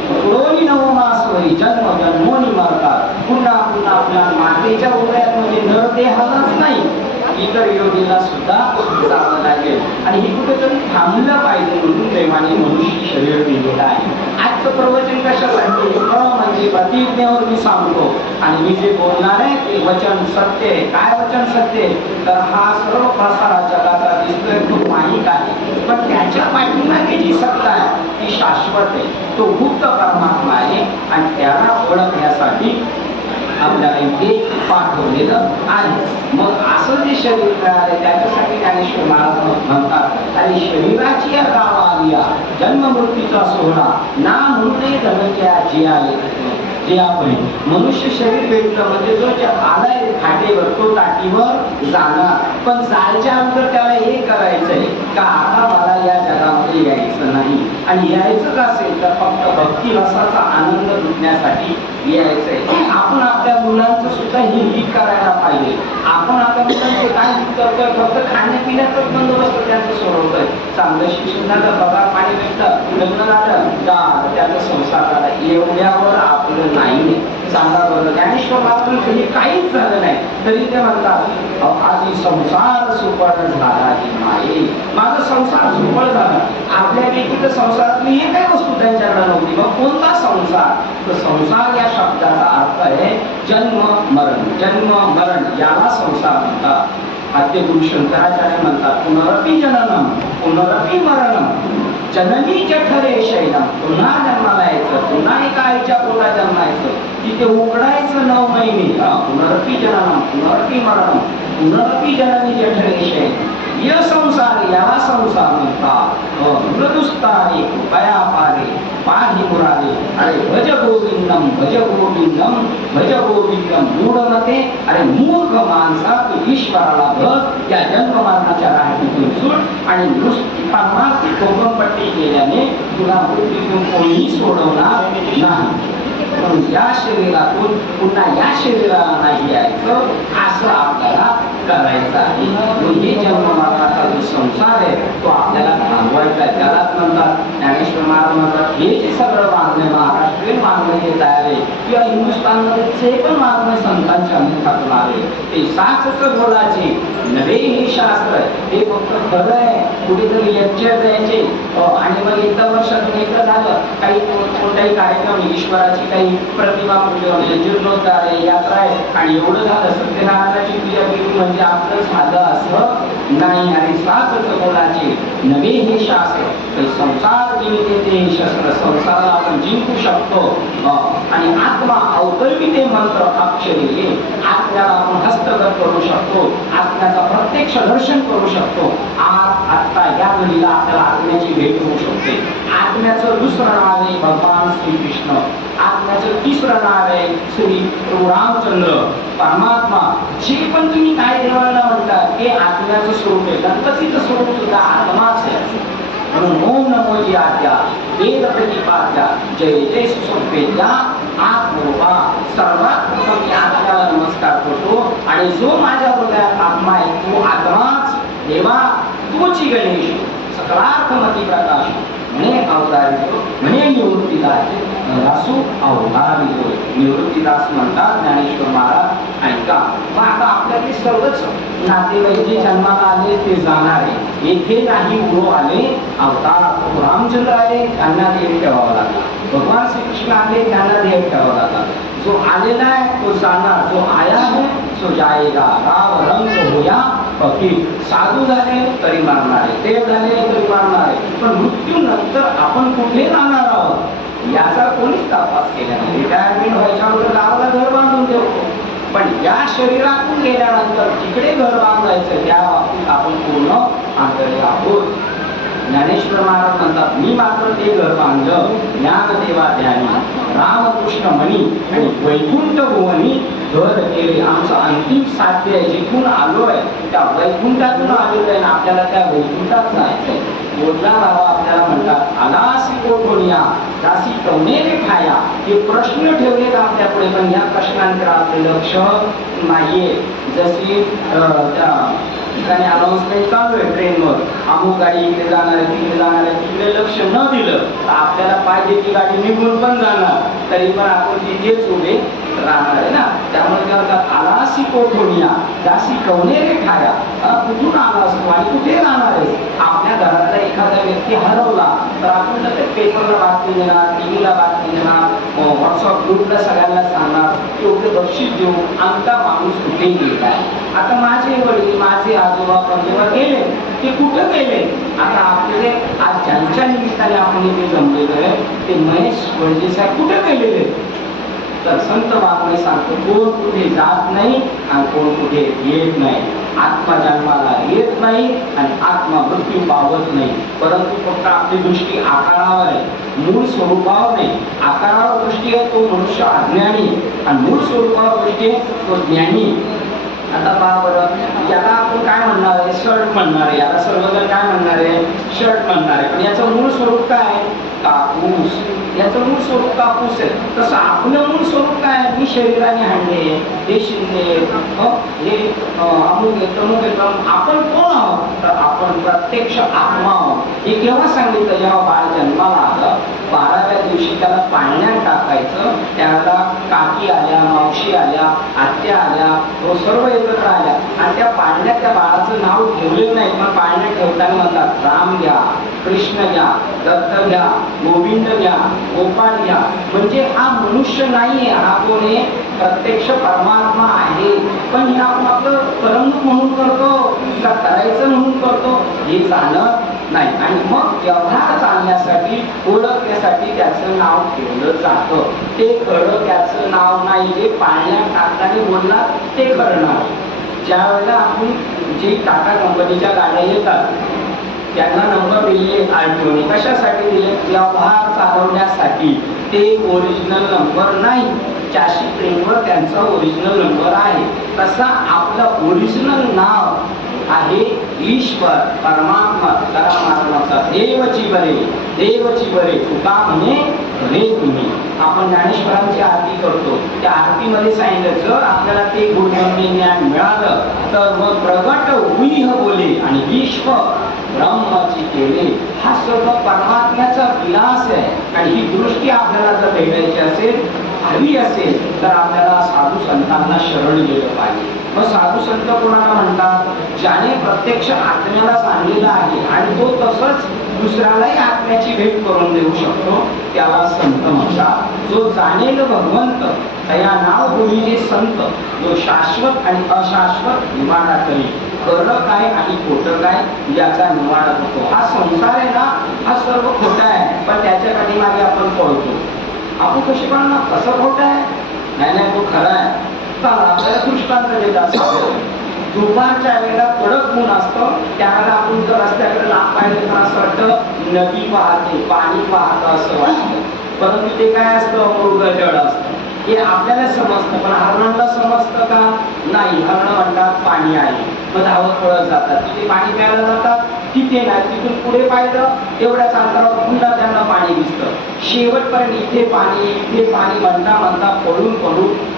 पुढोनी नवमासवरी जन्म जन्मोनी मरतात. पुन्हा पुन्हा आपल्या मातेच्या उदयात म्हणजे नरदेहालाच नाही, इतर योगीला सुद्धा जावं लागेल. आणि हे कुठेतरी थांबलं पाहिजे म्हणून देवाने मनुष्य शरीर दिलेलं आहे. आजचं प्रवचन कशासाठी? म्हणजे प्रतिज्ञेवर मी सांगतो आणि मी जे बोलणार आहे ते वचन सत्य आहे. काय वचन सत्य आहे? तर हा सर्व प्रसारा जगाचा दिसतोय तो माहित आहे, पण त्याच्या पाठीमागे जी सत्ता आहे ती शाश्वत आहे. तो गुप्त परमात्मा आहे आणि त्याला ओळखण्यासाठी आपल्याला इथे पाठवलेलं आहे. मग असं जे शरीर मिळाले त्याच्यासाठी ज्ञानेश्वर महाराज म्हणतात आणि शरीराची या गावालिया जन्म मृत्यूचा सोहळा ना म्हणते धनक्या जे आले. जे आपण मनुष्य शरीर भेटलं म्हणजे जो आलाय खाटेवर तो टाकीवर जाणार, पण जायच्या अगोदर त्याला हे करायचंय का आता मला या जगामध्ये यायचं नाही. आणि यायचं असेल तर फक्त भक्ती रसाचा आनंद लुटण्यासाठी यायचंय. आपण आपल्या मुलांचं सुद्धा हे करायला पाहिजे. आपण आपल्या मुलांचे काय करतोय? फक्त खाण्यापिण्याचाच बंदोबस्त त्यांचं सोडवतोय. चांगलं शिक्षण झालं, पगार पाणी भेटलं, लग्न झालं, त्याचा संसार झाला, एवढ्यावर आपलं नाही. सांगा बरं, ज्ञानेश्वर महाराजांचं हे काहीच झालं नाही तरी ते म्हणतात आधी संसार सुपर्ण झाला माये. माझा संसार सुपळ झाला. आपल्यापैकी तर संसारातली एक काही वस्तू त्यांच्याकडे नव्हती. मग कोणता संसार? तर संसार या शब्दाचा अर्थ आहे जन्म मरण. जन्म मरण याला संसार म्हणतात. आद्य गुरु शंकराचार्य म्हणतात पुनरपी जननम पुनरपी मरणम जननी जठरे शैलम. पुन्हा जन्माला यायचं, पुन्हा एका आईच्या पोटात जन्मायचं, तिथे उकडायचं 9 महिने. पुनरपी जननम पुनरपी मरणम पुनरपी जननी जठरे शैलम. या संसार याला संसार म्हणतात. मृदुस्तारे पया पारे पाही मुरारे. अरे भज गोविंदम भज गोविंदम भज गोविंदम. मूढमते अरे मूर्ख माणसा तू ईश्वराला भज. या जन्म मरणाच्या राहतीतून सुट आणि नुसती कोकणपट्टी केल्याने तुला मृत्यूतून कोणीही सोडवणार नाही. म्हणून या शरीरातून पुन्हा या शरीराला नाही यायचं असं आपल्याला करायचं आहे. म्हणजे जन्म मरणाचा जो संसार आहे तो आपल्याला थांबवायचा आहे. त्यालाच म्हणतात ज्ञानेश्वर महाराज म्हणतात हे जे सगळं मागणे महाराष्ट्रीयन मागणे जे तयार आहे किंवा हिंदुस्थानमध्ये जे पण मागणे संतांच्या मुखातून आले ते साचच बोलायचे नवे हे शास्त्र हे फक्त खरं आहे. कुठेतरी लेक्चर द्यायचे आणि मग एकदा वर्षातून एकदा झालं काही कोणताही कार्यक्रम ईश्वराची प्रतिमा पूजन जीर्णोद्धार यात्रा आहे आणि एवढं झालं सत्यनारायणाची पूजा केली म्हणजे म्हणजे आपलं झालं असं नाही. आणि साच कोणाचे नवे हे शास्त्र संसार जिंकते ते शस्त्र, संसाराला आपण जिंकू शकतो. आणि आत्मा अवतरविते मंत्र अक्षरी, आत्म्याला आपण हस्तगत करू शकतो, आत्म्याचा प्रत्यक्ष दर्शन करू शकतो. आता या घडीला आपल्याला आत्म्याची भेट होऊ शकते. आत्म्याचं दुसरं नाव आहे भगवान श्रीकृष्ण, आत्म्याचं तिसरं नाव आहे श्री रामचंद्र परमात्मा. जे पण तुम्ही काय देवाला म्हणता ते आत्म्याचं स्वरूप आहे. गणपतीचं स्वरूप सुद्धा आत्माच आहे. म्हणून ओम नमो जी आद्या वेद प्रतिपाद्या जय जय सुसंवेद्या आत्मरूपा. सर्वात प्रथम मी आत्म्याला नमस्कार करतो. आणि जो माझ्या हृदयात आत्मा आहे तो आत्माच देवा, तोची गणेश सकलार्थमती प्रकाश म्हणे अवतारितो, म्हणे निवृत्तीदास अवतारितो. निवृत्तीदास म्हणतात ज्ञानेश्वर महाराज ऐका. मग आता आपल्याकडे सर्वच नातेवाईक जे जन्माला आले ते जाणारे, येथे नाही उभो आले अवतार. रामचंद्र आले त्यांना ध्येय ठेवावं लागला, भगवान श्रीकृष्ण आले त्यांना ध्येय ठेवावं लागला. जो आलेला आहे तो जाणार, जो आया है सो जाएगा. राव रंग होया पकी. साधू झाले तरी मारणारे, देव झाले तरी मारणारे, पण मृत्यू नंतर आपण कुठे जाणार आहोत याचा कोणीच तपास केला नाही. रिटायरमेंट व्हायच्या अगोदर गावाला घर बांधून ठेवतो, पण या शरीरातून गेल्यानंतर जिकडे घर बांधायचं त्या बाबतीत आपण पूर्ण आंतरिक आहोत. ज्ञानेश्वर महाराज म्हणतात मी मात्र ते घर बांधलं ज्ञानदेवा ज्ञानी रामकृष्ण म्हणी आणि वैकुंठ भुवनी घर केले. आमचं अंतिम साध्य आहे, जिथून आलोय त्या वैकुंठातून आलेलो आहे. आपल्याला त्या वैकुंठात जायचंय. बोलला बाबा आपल्याला म्हणतात आलासी कोठोनिया दासी कवनेरे खाया. हे प्रश्न ठेवलेत आपल्या पुढे, पण या प्रश्नांकडे आपले लक्ष नाहीये. जशी त्या ठिकाणी अनाउन्समेंट चालू आहे ट्रेनवर, अमुक गाडी इकडे जाणार आहे तिकडे जाणार आहे, तिकडे लक्ष न दिलं तर आपल्याला पाहिजे ती गाडी निघून पण जाणार, तरी पण आपण तिथेच उभे राहणार आहे ना. त्यामुळे म्हणतात आलासी कोठोनिया दासी कवनेरे खाया. कुठून आला असतो आणि कुठे जाणार आहे. आपल्या घरातला एखादा व्यक्ती हरवला तर आपण तर पेपरला बातमी देणार, टीव्हीला बातमी देणार, व्हॉट्सअप ग्रुपला सगळ्यांना सांगणार, एवढं बक्षीस देऊ आमचा माणूस कुठे गेलाय. आता माझे वडील माझे आजोबा पण जेव्हा गेले ते कुठं गेले. आता आपल्याला आज ज्यांच्या निमित्ताने आपण इथे जमलेलो आहे ते महेश वडजे साहेब कुठे गेलेले. तर संत वाङ्मय सांगतो कोण कुठे जात नाही आणि कोण कुठे येत नाही. आत्मा जन्माला येत नाही आणि आत्मा मृत्यू पावत नाही, परंतु फक्त आपली दृष्टी आकारावर आहे, मूळ स्वरूपावर नाही. आकारावर दृष्टी आहे तो मनुष्य अज्ञानी आणि मूळ स्वरूपावर दृष्टी आहे तो ज्ञानी. आता पहा बरं, याला आपण काय म्हणणार आहे, शर्ट म्हणणार आहे. याला सर्वजण काय म्हणणार आहे, शर्ट म्हणणार आहे. पण याचं मूळ स्वरूप काय आहे, कापूस. याचं मूळ स्वरूप कापूस आहे. तसं आपलं मूळ स्वरूप काय आहे, मी शरीराने हाणले, हे शिंदे, हे अमुक तमुक एकदम. आपण कोण आहोत तर आपण प्रत्यक्ष आत्मा आहोत. हे केव्हा सांगितलं, जेव्हा बाळ जन्माला आलं 12व्या दिवशी त्याला पाळण्यात टाकायचं. त्याला काकी आल्या, मावशी आल्या, आत्या आल्या, तो सर्व एकत्र आल्या आणि त्या पाळण्यात त्या बाळाचं नाव ठेवलेलं नाही, पण पाळण्यात ठेवताना म्हणतात राम घ्या, कृष्ण घ्या, दत्त घ्या, गोविंद घ्या, गोपाळ घ्या. म्हणजे हा मनुष्य नाहीये, हा कोण आहे, प्रत्यक्ष परमात्मा आहे. पण हे आपण आपलं करमणूक म्हणून करतो का करायचं म्हणून करतो हे जाणत नाही. आणि मग व्यवहार चालण्यासाठी ओळखण्यासाठी त्याचं नाव ठेवलं जातं. ते खरं त्याचं नाव नाही, जे पाळण्यात टाकताना बोलणार ते खरं नाव. ज्या वेळेला आपण जे टाटा कंपनीच्या गाड्या येतात त्यांना नंबर दिले आरटीओने, कशासाठी दिले, व्यवहार चालवण्यासाठी. ते ओरिजिनल नंबर नाही, चॅसी प्लेटवर त्यांचा ओरिजिनल नंबर आहे. तसा आपलं ओरिजिनल नाव आहे ईश्वर परमात्मा परमात्माचा. देवची बरे, देवची बरे, तुका म्हणे रे तुम्ही. आपण ज्ञानेश्वरांची आरती करतो, त्या आरतीमध्ये सांगितलं जर आपल्याला ते गुणगम्य ज्ञान मिळालं तर मग प्रगट उईह बोले आणि विश्व ब्रह्माची केले. हा सर्व परमात्म्याचा विलास आहे. आणि ही दृष्टी आपल्याला जर भेटायची असेल, हवी असेल, तर आपल्याला साधू संतांना शरण गेलं पाहिजे. मग साधू संत कोणाला म्हणतात, ज्याने प्रत्यक्ष आत्म्याला सांगितलं आहे आणि तो तसंच दुसऱ्यालाही आत्म्याची भेट करून देऊ शकतो, त्याला संत म्हणतात. जो जाणेल भगवंत तया नाव होई जे संत, जो शाश्वत आणि अशाश्वत निवाडा करी. खरं काय आणि खोटं काय याचा निवाडा होतो. हा संसार आहे ना, हा सर्व खोटा आहे, पण त्याच्या पाठीमागे आपण पळतो. आपण कशी पण कसं खोटं आहे, नाही तो खरा आहे. तर आपल्याला दृष्टांत देतात. दुपारच्या वेळेला कडक ऊन असतं, त्यावेळेला आपण जर रस्त्याकडे लांब पाहिलं तर असं वाटतं नदी पाहते, पाणी पाहतं असं वाटतं. परंतु ते काय असतं, मृग जड असतं. हे आपल्याला समजतं, पण हरणांना समजतं का? नाही. हरण म्हणतात पाणी आहे, मग धावत पळत जातात. तिथे पाणी प्यायला जातात, तिथे नाही. तिथून पुढे पाहिलं तेवढ्याच अंतरावर पुन्हा त्यांना पाणी दिसतं. शेवटपर्यंत इथे पाणी म्हणता म्हणता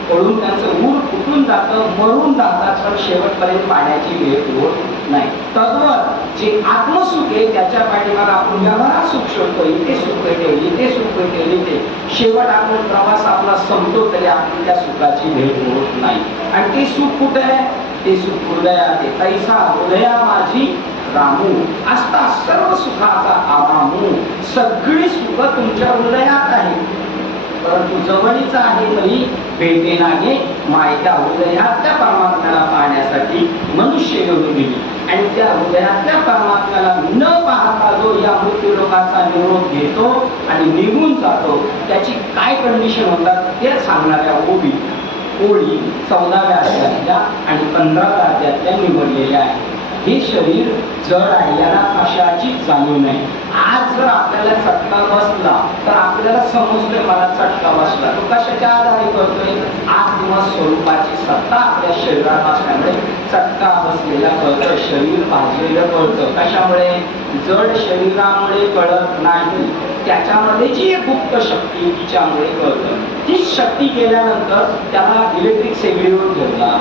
पळून त्यांचं ऊर फुटून जातं, मरून जातात, पण शेवटपर्यंत पाण्याची भेट होत नाही. तद्वत जे आत्मसुख आहे त्याच्या पाठीमागे आपण व्यवहारात सुख शोधतो. इथे सुख भेटेल, इथे सुख भेटेल, इथे शेवट आपण प्रवास आपला संपतो तरी आपण त्या सुखाची भेट होत नाही. आणि ते सुख कुठे आहे? ते सुख हृदयात आहे. तैसा हृदया माझी रामू असता सर्व सुखाचा आरामू. सगळी सुख तुमच्या हृदयात आहे, परंतु जवळीच आहे तरी भेटे नाही. मायच्या हृदयातल्या परमात्म्याला पाहण्यासाठी मनुष्य योनी दिली, आणि त्या हृदयातल्या परमात्म्याला न पाहता जो या मृत्यू लोकाचा निरोध घेतो आणि निघून जातो, त्याची काय कंडिशन होतात ते सांगणाऱ्या ओळी 14व्या अध्यायातल्या आणि 15व्या अध्यायातल्या निवडलेल्या आहेत. हे शरीर जड आहे, याला कशाचीच जाणीव नाही. आज जर आपल्याला चटका बसला तर आपल्याला समजतोय मला चटका बसला, तो कशाच्या आधारे करतोय? आज किंवा स्वरूपाची सत्ता आपल्या शरीरात असल्यामुळे चटका बसलेला कळतं, शरीर भाजलेलं कळतं. कशामुळे? जड शरीरामुळे कळत नाही, त्याच्यामध्ये जी गुप्त शक्ती तिच्यामुळे कळतं. तीच शक्ती केल्यानंतर त्याला इलेक्ट्रिक शेगडीवर ठेवला,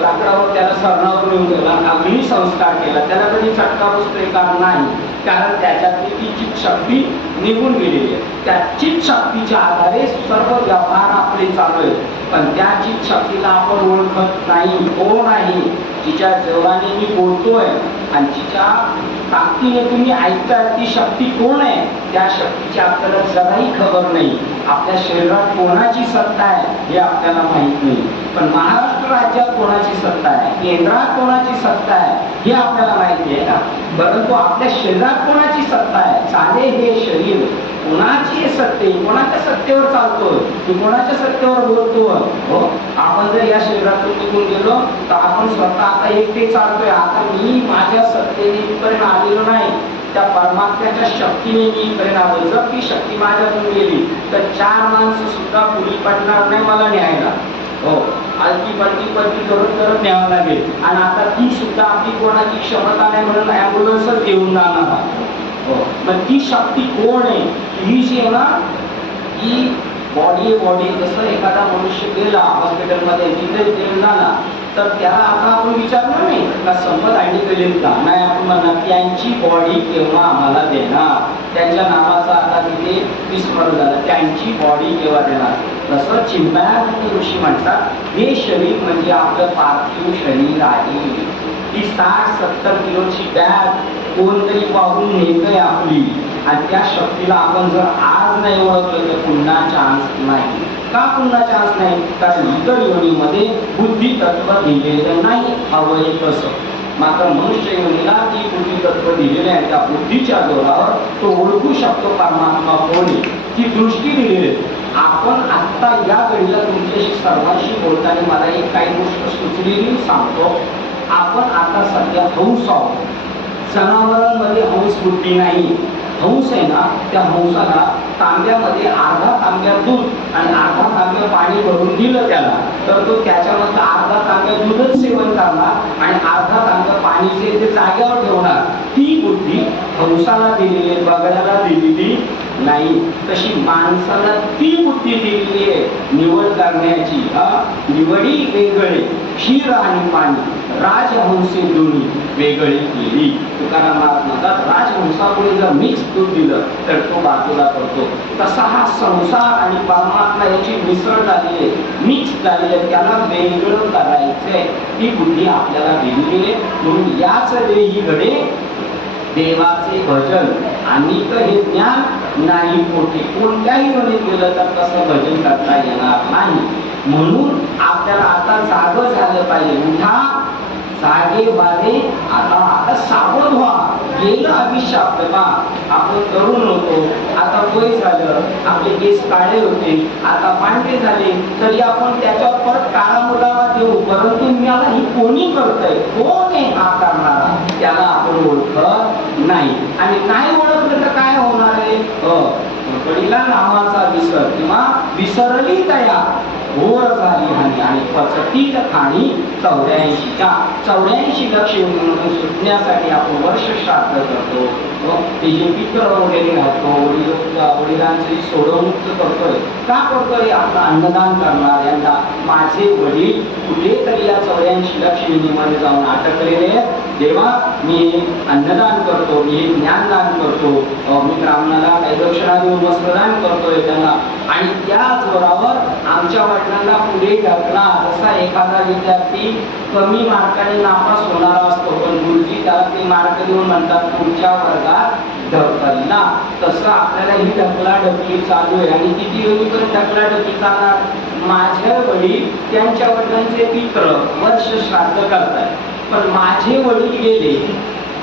लाकडावर त्याला सरणावर नेऊन ठेवला, अग्नी संस्कार केला, त्याला कधी चटका बसतोय का? नाही. कारण त्याच्यातली ती चित शक्ती निघून गेलेली आहे. त्या चित शक्तीच्या आधारे सर्व व्यवहार आपले चालू आहेत, पण त्या चित शक्तीला आपण ओळखत नाही. कोण आहे? जिच्या जवळाने मी बोलतोय आणि जिच्या ताकदीने तुम्ही ऐकताय, ती शक्ती कोण आहे? त्या शक्तीची आपल्याला जराही खबर नाही. आपल्या शरीरात कोणाची सत्ता आहे हे आपल्याला माहित नाही, पण महाराष्ट्र राज्यात कोणाची सत्ता आहे, केंद्रात कोणाची सत्ता आहे हे आपल्याला माहिती आहे का? परंतु आपल्या शरीरात कोणाची सत्ता आहे? चाले हे शरीर कोणाची सत्ते, कोणाच्या सत्तेवर चालतोय, तू कोणाच्या सत्तेवर बोलतोय? हो, आपण जर या शरीरातून निघून गेलो तर आपण स्वतः आता एकटे चालतोय. आता मी माझ्या सत्तेने इथपर्यंत आलेलो नाही, त्या परमात्म्याच्या शक्तीने मी इथपर्यंत आलो. जर ती शक्ती माझ्यातून गेली तर 4 माणसं सुद्धा पुढी पडणार नाही मला न्यायला. हो, अलकी पलटी करत न्यावं लागेल. आणि आता ती सुद्धा आपली कोणाची क्षमता नाही म्हणून ॲम्ब्युलन्सच घेऊन जाणार. हो, मग ती शक्ती कोण आहे? ही जी आहे ना, ही बॉडी जसं एखादा मनुष्य गेला हॉस्पिटलमध्ये, तिथे गेला तर त्याला आता आपण विचारणार नाही का संपत आणि केलेत का? नाही, आपण म्हणणार यांची बॉडी केव्हा आम्हाला देणार, त्यांच्या नावाचा आता तिथे विस्मरण झालं, त्यांची बॉडी केव्हा देणार. तसं चिंतायर्थ ऋषी म्हणतात, हे शरीर म्हणजे आपलं पार्थिव शरीर आहे. ही 60-70 किलोची बॅग कोणतरी वाहून नेतंय आपली, आणि त्या शक्तीला आपण जर आज नाही ओळखलं तर पुन्हा चान्स नाही. का पुन्हा चान्स नाही? कारण इतर योनीमध्ये बुद्धी तत्व दिलेलं नाही, हवं तसं. मात्र मनुष्य योनीला ती बुद्धी तत्व दिलेली आहे. त्या बुद्धीच्या जोरावर तो ओळखू शकतो परमात्मा कोण आहे, ती दृष्टी दिलेली आहे. आपण आत्ता या घडीला तुमच्याशी सर्वांशी बोलताना मला एक काही गोष्ट सुचलेली सांगतो. आपण आता सध्या हंस आहोत. जनावरांमध्ये हंस बुद्धी नाही. हंस आहे ना, त्या हंसाला तांब्यामध्ये अर्धा तांब्या दूध आणि अर्धा तांब्या पाणी भरून दिलं त्याला, तर तो त्याच्यामधलं अर्धा तांब्या दूधच सेवन करणार आणि अर्धा तांब्या पाणी जे ते जाग्यावर ठेवणार. ती बुद्धी हंसाला दिलेली, बगड्याला दिलेली नाही. तशी माणसाला ती बुद्धी दिलेली आहे निवड करण्याची. निवडी वेगळे, क्षीर आणि पाणी, राजहंसे दोन्ही वेगळी केली. तुकाराम म्हणतात, राजहंसामुळे जर मिक्स दूध दिलं तर तो बाजूला पडतो. तसा हा संसार आणि परमात्मा याची मिसळ झालेली आहे, मिक्स झालेली आहे, त्याला वेगळं करायचंय. ती बुद्धी आपल्याला दिलेली आहे. म्हणून याच वेळी घडे देवाचे भजन आणि हे ज्ञान नाही पोटी. कोणत्याही योनीत गेलं तर तसं भजन करता येणार नाही. म्हणून आपल्याला आता जागं झालं पाहिजे. उठा, जागे वारे, आता सावध व्हा. गेलं आयुष्य आपलं का, आपण तरुण होतो, आता वय झालं, आपले केस काळे होते, आता पांढरे झाले, तरी आपण त्याच्यावर परत काळा मुलावा देऊ. परंतु मला ही कोणी करतंय, कोण आहे हा करणारा, त्याला आपण ओळखत नाही. आणि नाही ओळखलं तर काय होणार आहे, वडिला नावाचा विसर किंवा विसरली तया घोर झाली हानी. आणि पचतीत खाणी 84 लक्ष्मीमधून सुटण्यासाठी आपण वर्ष श्राद्ध करतो. ते जे पित्र वगैरे राहतो, वडिलांची सोडवणूक करतोय. का करतोय, आपलं अन्नदान करणार यांना. माझे वडील कुठेतरी या 84 लक्ष्मीमध्ये जाऊन अटकलेले आहेत. तेव्हा मी अन्नदान करतो, मी ज्ञानदान करतो, मी ब्राह्मणाला काही दक्षिणा देऊन वस्त्रदान करतोय त्यांना. आणि त्या जोरावर आमच्या वडिलांना पुढे ढकला. जसा एखादा विद्यार्थी कमी मार्काने नापास होणारा असतो, पण गुरुजी त्याला ते मार्क देऊन म्हणतात पुढच्या वर्गात ढकलला. तसं आपल्याला ही ढकलाढकली चालू आहे. आणि किती योनीपर्यंत ढकलाढकली चालणार. माझे वडील त्यांच्या वडिलांचे पित्र वर्ष श्राद्ध करतात, पण माझे वडील गेले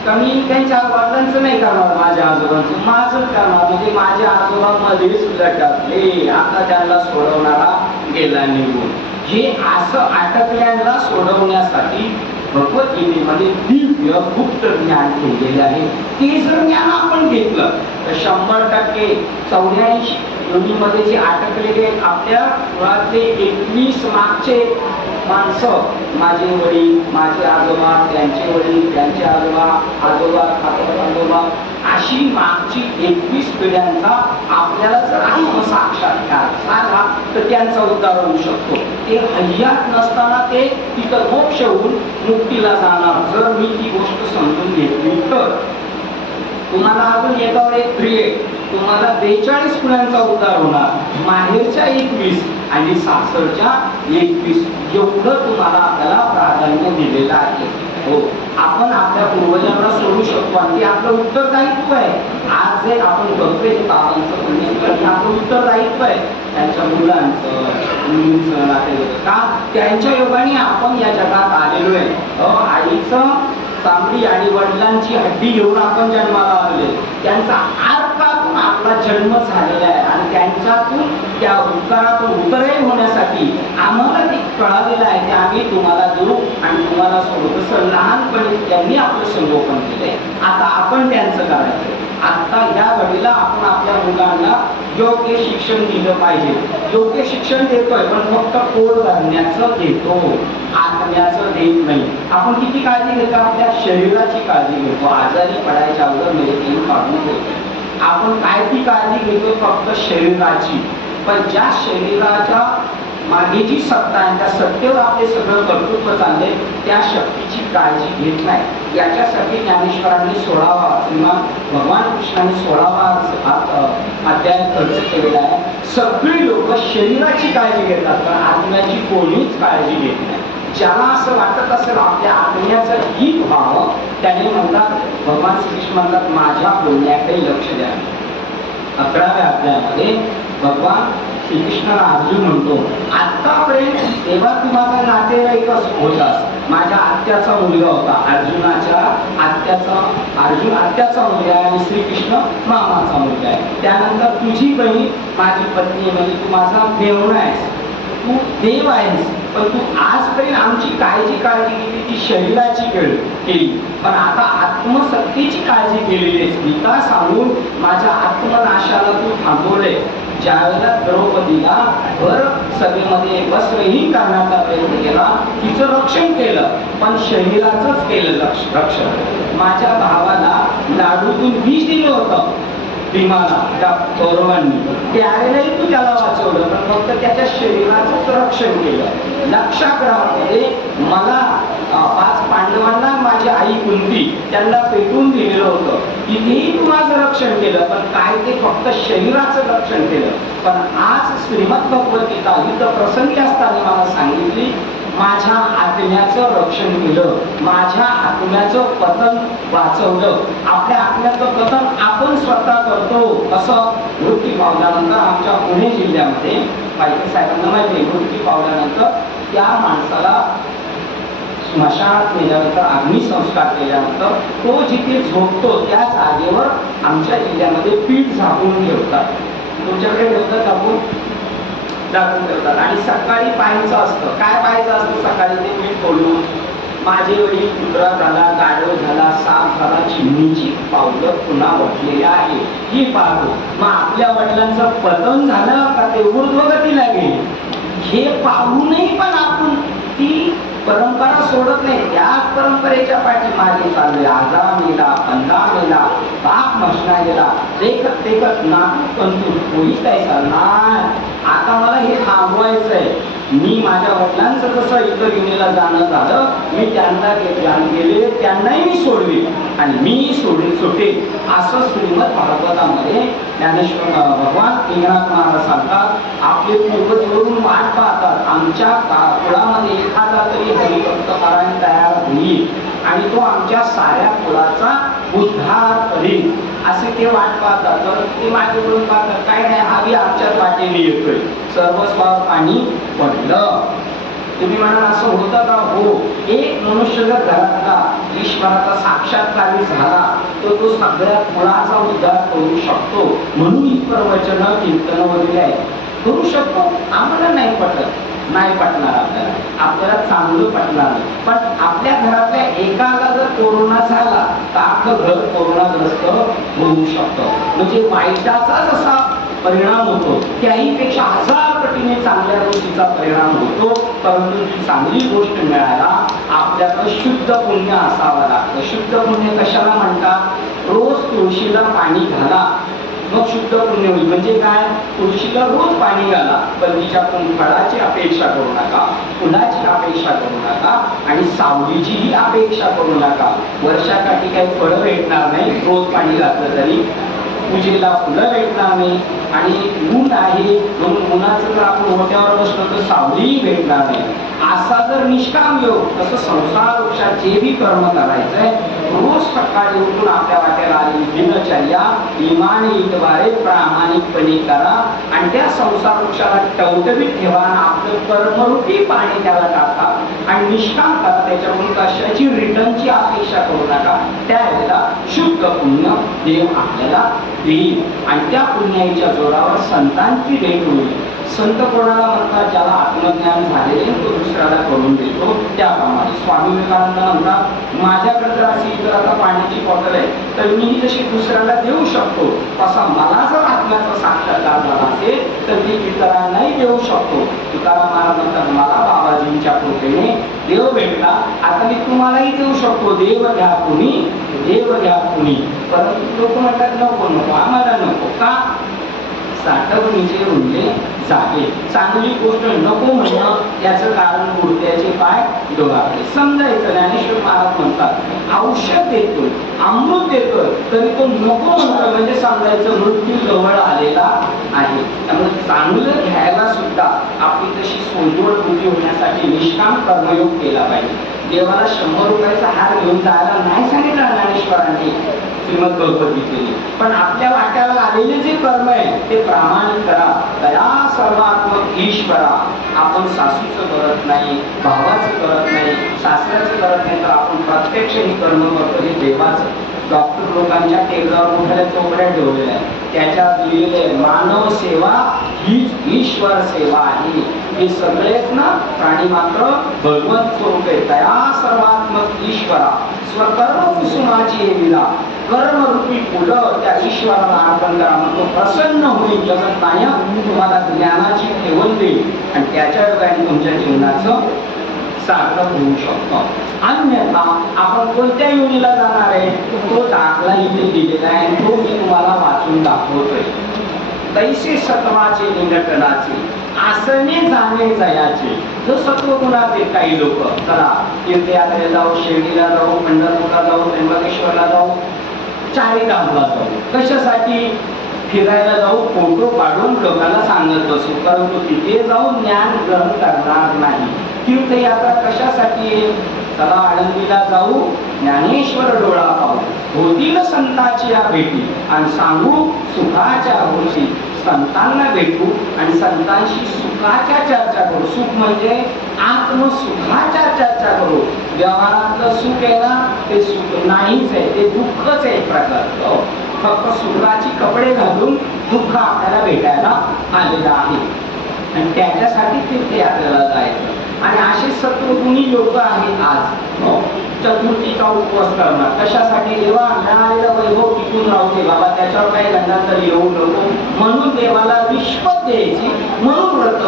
का मी त्यांच्या वडिलांचं नाही करणार, माझ्या आजोबांचं माझं करणार. म्हणजे माझ्या आजोबांमध्येच लटकले, आता त्यांना सोडवणारा गेला निघून. हे असं अटकल्यांना सोडवण्यासाठी भगवद्गीतेमध्ये दिव्य गुप्त ज्ञान ठेवलेले आहे. ते जर ज्ञान आपण घेतलं तर 100% 84 योनीमध्ये जे अटकलेले आपल्या मुळातले 21 मागचे माणसं, माझे वडील, माझे आजोबा, त्यांचे वडील, त्यांचे आजोबा, आजोबा, आजोबा, अशी मागची 21 पिढ्यांचा आपल्याला जर आत्मसाक्षात्कार झाला तर त्यांचा उद्धार होऊ शकतो. ते हयात नसताना ते तिथं मोक्ष होऊन मुक्तीला जाणार जर मी ती गोष्ट समजून घेतली तर. तुम्हाला अजून एकावर एक फ्री आहे. तुम्हाला 42 पिढ्यांचा उद्धार होणार, माहेरच्या 21 आणि सासरच्या 21. एवढं तुम्हाला आपल्याला प्राधान्य दिलेलं आहे. हो, आपण आपल्या पूर्वजांना सोडू शकतो आणि ते आपलं उत्तरदायित्व आहे. आज जे आपण करतोय बाबांचं पुण्य आपलं उत्तरदायित्व आहे. त्यांच्या मुलांचं, मुलींचं, नातेवाईक का त्यांच्या योगाने आपण या जगात आलेलो आहे. आईचं चांगली आणि वडिलांची हड्डी घेऊन आपण जन्माला आलेले. त्यांचा आर्कातून आपला जन्म झालेला आहे आणि त्यांच्यातून त्या उपकारातून उतरही होण्यासाठी आम्हाला ते कळालेलं आहे ते आम्ही तुम्हाला देऊ आणि तुम्हाला सोडू. तसं लहानपणी त्यांनी आपलं संगोपन केलंय, आता आपण त्यांचं करायचं. आता ह्या घडीला आपण आपल्या मुलांना योग्य शिक्षण दिलं पाहिजे. योग्य शिक्षण देतोय पण फक्त पोट भरण्याचं घेतो, आत्म्याचं देत नाही. आपण किती काळजी घेतो, आपल्या शरीराची काळजी घेतो. आजारी पडायच्या अगोदर मेडिसिन काढून घेतो. आपण काय ती काळजी घेतो, फक्त शरीराची. पण ज्या शरीराच्या मागे जी सत्ता आहे त्या सत्तेवर आपले सगळं कर्तृत्व चालले, त्या शक्तीची काळजी घेत नाही. याच्यासाठी ज्ञानेश्वरांनी 16वा किंवा भगवान कृष्णाने 16वा अध्याय खर्च केलेला आहे. सगळी लोक शरीराची काळजी घेतात पण आत्म्याची कोणीच काळजी घेत नाही. ज्याला असं वाटत असेल आपल्या आत्म्याचं हित व्हावं त्याने म्हणतात, भगवान श्रीकृष्ण म्हणतात माझ्या बोलण्याकडे लक्ष द्या. 11व्या अध्यायामध्ये भगवान श्रीकृष्णाला अर्जुन म्हणतो, आतापर्यंत तेव्हा तू माझा नातेवाईकच होतास. माझ्या आत्याचा मुलगा होता, अर्जुनाच्या अर्जुन आत्याचा मुलगा आहे आणि श्रीकृष्ण मामाचा मुलगा आहे. त्यानंतर तुझी बहीण माझी पत्नी, म्हणजे तू माझा मेहुणा आहेस, तू देव आहेस. पण तू आजपर्यंत आमची काळजी केली ती शरीराची केली, पण आता आत्मसत्तेची काळजी केलेली आहेस. गीता सांगून माझ्या आत्मनाशाला तू थांबवले. ज्यावेळेला द्रौपदीला भर सभेमध्ये वस्त्रहीन करण्याचा प्रयत्न केला, तिचं रक्षण केलं पण शरीराचंच केलं रक्षण. माझ्या भावाला लाडूतून विष दिलं होतं भीमाला त्या कौरवांनी, त्यावेळेलाही तू त्याला वाचवलं पण फक्त त्याच्या शरीराचंच रक्षण केलं. लक्षाग्रहामध्ये मला 5 पांडवांना माझी आई कुंती त्यांना पेटून दिलेलं होतं, तिथेही तू माझं रक्षण केलं पण काय ते फक्त शरीराचं रक्षण केलं. पण आज श्रीमद भगवद्गीता इथं प्रसंगी असताना मला सांगितली, माझ्या आत्म्याचं रक्षण केलं, माझ्या आत्म्याचं पतन वाचवलं. आपल्या आत्म्याचं पतन आपण स्वतः करतो असं मृत्यू पावल्यानंतर आमच्या पुणे जिल्ह्यामध्ये पालखी साहेबांना माहिती, मृत्यू पावल्यानंतर त्या माणसाला स्मशानात नेल्यानंतर अग्निसंस्कार केल्यानंतर तो जिथे झोपतो त्या जागेवर आमच्या जिल्ह्यामध्ये पीठ झाकून ठेवतात. तुमच्याकडे ठेवतात झाकून ठेवतात. आणि सकाळी पाहायचं असतं. काय पाहायचं असतं सकाळी? ते पीठ फोडून माझे वडील कुत्रा झाला, गाढव झाला, साप झाला, चिमणीची पावलं पुन्हा बसलेली आहे ही पाहतो. मग आपल्या वडिलांचं पतन झालं का ते ऊर्ध्वगतीला गेले हे पाहूनही पण आपण ती परंपरा सोडत नाही. त्याच परंपरेच्या पाठीमागे चालले. आजा मेला, पंधा मेला, बाप मशना गेला, देखत देखत नातू कंतू कोणी काय चालणार. आता मला हे थांबवायचंय. मी माझ्या वडिलांचं जसं इतर युनीला जाणं झालं, मी त्यांना गेले, त्यांनाही मी सोडले आणि मी सुटे असं श्रीमद भागवतामध्ये ज्ञानेश्वर भगवान एकनाथ महाराज सांगतात. आपले पूर्वज वरून वाट पाहतात आमच्या कुळामध्ये एखादा तरी हरिभक्त पारायण तयार होईल आणि तो आमच्या साऱ्या कुळाचा उद्धार करेल असे ते वाट पाहतात. तर ते माझ्याकडून पाहतात काय नाही, हा बी आमच्याच वाटेने येतोय. सर्वस्वावर पाणी पडलं. तुम्ही म्हणाल असं होतं का? हो. एक मनुष्य जर घरातला ईश्वराचा साक्षात्कारी झाला तर तो सगळ्या कुळाचा उद्धार करू शकतो. म्हणून ही प्रवचन कीर्तन वगैरे आहे करू शकतो. आम्हाला नाही पटणार, आपल्याला चांगलं पटणार. पण आपल्या घरातल्या एकाला जर कोरोना झाला तर अख्खं घर कोरोनाग्रस्त होऊ शकतं. म्हणजे वाईटाचा जसा परिणाम होतो त्याहीपेक्षा 1000 पटीने चांगल्या गोष्टीचा परिणाम होतो. परंतु ती चांगली गोष्ट मिळायला आपल्याला शुद्ध पुण्य असावं लागतं. शुद्ध पुण्य कशाला म्हणतात? रोज तुळशीला पाणी घाला मग शुद्ध पुण्य होईल. म्हणजे काय? तुळशीला रोज पाणी घाला, पण तिच्याकडून फळाची अपेक्षा करू नका, फुलाची अपेक्षा करू नका आणि सावलीचीही अपेक्षा करू नका. वर्षाकाठी काही फळं भेटणार नाही रोज पाणी घातलं तरी, पूजेला फुलं भेटणार नाही आणि ऊन आहे म्हणून उन्हाचं जर आपण मोठ्यावर बसलो तर सावलीही भेटणार नाही. असा जर निष्काम योग, तसं संसार वृक्षात जे बी कर्म करायचंय रोज सकाळी उठून आपल्या वाट्याला आलेली दिनचर्या इमानीद्वारे प्रामाणिकपणे करा आणि त्या संसार वृक्षाला टवटवीत ठेवा. आपलं कर्मरूपी पाणी त्याला टाका आणि निष्काम करा. त्याच्याकडून कशाची रिटर्नची अपेक्षा करू नका. त्यावेळेला शुद्ध पुण्य देव आपल्याला देईल आणि त्या पुण्याच्या जोरावर संतांची भेट होईल. संत कोणाला म्हणतात? ज्याला आत्मज्ञान झालेले तो दुसऱ्याला करून देतो. त्याप्रमाणे स्वामी विवेकानंद म्हणतात माझ्याकडे जर अशी जर आता पाण्याची बॉटल आहे तर मी जशी दुसऱ्याला देऊ शकतो तसा मला जर आत्म्याचा साक्षात्कार झाला असेल तर ती इतरांनाही देऊ शकतो. तुकाराम महाराज म्हणतात मला बाबाजींच्या कृपेने देव भेटला, आता मी तुम्हालाही देऊ शकतो. देव घ्या कुणी, देव घ्या कुणी. परंतु लोक म्हणतात नको नको आम्हाला नको. का? साठवणीचे उरले जागे. चांगली गोष्ट नको म्हणणं याचं कारण गुडघ्याचे पाय डोळाकडे समजायचं. ज्ञानेश्वर महाराज म्हणतात औषध देतोय, अमृत देतोय तरी तो नको म्हणतोय म्हणजे समजायचं मृत्यू जवळ आलेला आहे. त्यामुळे चांगलं घ्यायला सुद्धा आपली तशी सोजवळ बुद्धी होण्यासाठी निष्काम कर्मयोग केला पाहिजे. देवाला 100 रुपयाचा हार घेऊन जायला नाही सांगितलं ज्ञानेश्वरांनी श्रीमद गणपतीचे, पण आपल्या वाट्याला आलेले जे कर्म आहे ते प्रामाणिक करा. दया सर्वात्मक ईश्वरा. आपण सासूचं करत नाही, भावाचं करत नाही, सासऱ्याचं करत नाही तर आपण प्रत्यक्ष हे कर्म करतो हे देवाचं. डॉक्टर लोकांच्या टेबलावर मोठ्या चौकड्या ठेवलेल्या आहेत, त्याच्यात लिहिलेले मानव सेवा हीच ईश्वर सेवा आहे. हे सगळेच ना प्राणी मात्र भगवंत स्वरूप आहे. दया सर्वात्मक ईश्वरा स्वकर्म कुसुमाची विला. कर्मरूपी फुलं त्या ईश्वराला अर्पण करा म्हणतो. प्रसन्न होईल जगत नायक तुम्हाला ज्ञानाची ठेवण देईल आणि त्याच्या योगाने तुमच्या जीवनाचं सार्थक होऊ शकतो. अन्यथा आपण कोणत्या योनीला जाणार आहे तो दाखला इथे दिलेला आहे आणि तो मी तुम्हाला वाचून दाखवतोय. तैसे सत्वाचे निघटनाचे आसने जाणे जयाचे. जो सत्व गुणाचे काही लोक चला तीर्थयात्रेला जाऊ, शिर्डीला जाऊ, पंढरपूरला जाऊ, त्र्यंबकेश्वरला जाऊ, चारिधामला जाऊ. कशासाठी? फिरायला जाऊ, फोटो काढून लोकांना सांगत बसू, परंतु तिथे जाऊन ज्ञान ग्रहण करणार नाही. तीर्थयात्रा कशासाठी आहे? चला आळंदीला जाऊ, ज्ञानेश्वर डोळा पाहू, होतील संतांची या भेटी आणि सांगू सुखाच्या गोष्टी. संतांना भेटू आणि संतांशी सुखाच्या चर्चा करू. सुख म्हणजे आत्मसुखाच्या चर्चा करू. व्यवहारातलं सुख आहे ना, ते सुख नाहीच आहे, ते दुःखच आहे एक प्रकारचं. फक्त सुखाची कपडे घालून दुःख आपल्याला भेटायला आलेलं आहे आणि त्याच्यासाठी तीर्थयात्रेला जायचं. आणि असे सत्वगुणी लोक आहेत आज. चतुर्थीचा उपवास करणार कशासाठी? देवा मिळालेलं वैभव टिकून राहू दे बाबा, त्याच्यावर काही गंडांतर येऊ नको म्हणून देवाला रिश्वत द्यायची, म्हणून व्रत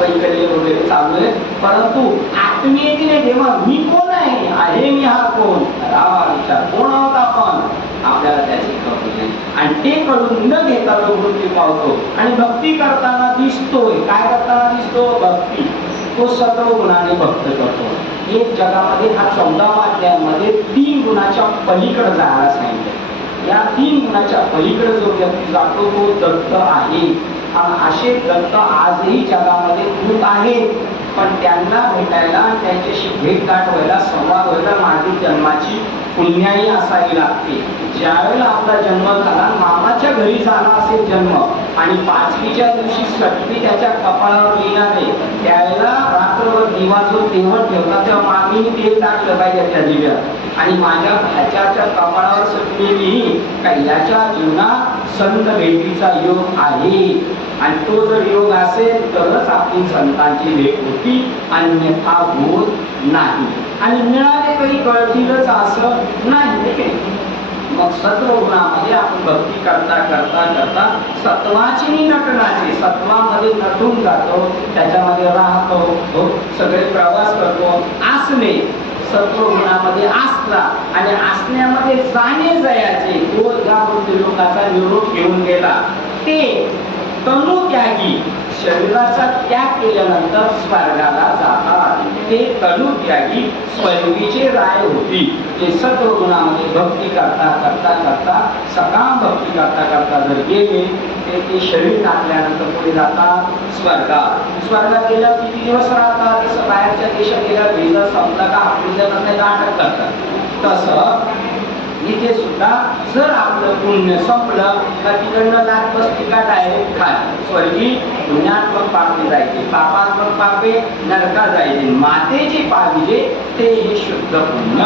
वैकल्य वगैरे चालू आहे. परंतु आत्मीयतेने देवा मी कोण आहे मी हा कोण? रावा विचार कोण आहोत आपण? आपल्याला त्याची कळू नये आणि ते कळून न घेता तो मृत्यू पावतो. आणि भक्ती करताना दिसतोय, काय करताना दिसतो? भक्ती. तो सत्व गुणाने भक्त करतो. एक जगामध्ये हा 14व्या अध्यायामध्ये 3 गुणाच्या पलीकडे जायला सांगितलं. या 3 गुणाच्या पलीकडे जो व्यक्ती जातो तो दत्त आहे. आणि असे दत्त आजही जगामध्ये खूप आहेत, पण त्यांना भेटायला, त्यांच्याशी भेटगाठ व्हायला, संवाद व्हायला मागील जन्माची पुण्याई असावी लागते. ज्यावेळेला आपला जन्म झाला, मामाच्या घरी झाला असेल जन्म आणि 5वीच्या दिवशी सटवी त्याच्या कपाळावर येणार आहे, त्यावेळेला रात्रभर दिवा जो तेवत ठेवला तेव्हा मामीने तेल टाकलं पाहिजे त्या दिव्यात आणि माझ्या भाच्याच्या कपाळावर सटलेली काही याच्या जीवनात संत भेटीचा योग आहे. आणि तो जर योग असेल तरच आपली संतांची भेट होती, अन्यथा होत नाही. आणि मिळाले तरी कळतीलच असं नाही. मग सत्वगुणामध्ये आपण भक्ती करता करता करता सत्वाची नटनाची, सत्वामध्ये नटून जातो, त्याच्यामध्ये राहतो, सगळे प्रवास करतो. असणे सत्वगुणामध्ये असला आणि असण्यामध्ये जाणे जयाचे, तो या लोकांचा निरोप घेऊन गेला. ते तनुत्यागी, शरीराचा त्याग केल्यानंतर स्वर्गाला जातात. ते तनुत्यागी स्वर्गीचे राय होती. ते सत्वगुणामध्ये भक्ती करता करता करता, सकाम भक्ती करता करता जर गेले ते शरीर टाकल्यानंतर पुढे जातात स्वर्गात. स्वर्गात गेल्यावर किती दिवस राहतात? जसं बाहेरच्या देशात गेल्यावर व्हिसा संपला का आपल्या अटक करतात, तसं इथे सुद्धा जर आपलं पुण्य संपलं का तिकडनं लाट बसली का डायरेक्ट खाली स्वर्गी पुण्यात्मक पापे जायचे, पापात्मक पापे नरका जायचे. मातेची पाविजे ते हे शुद्ध पुण्य.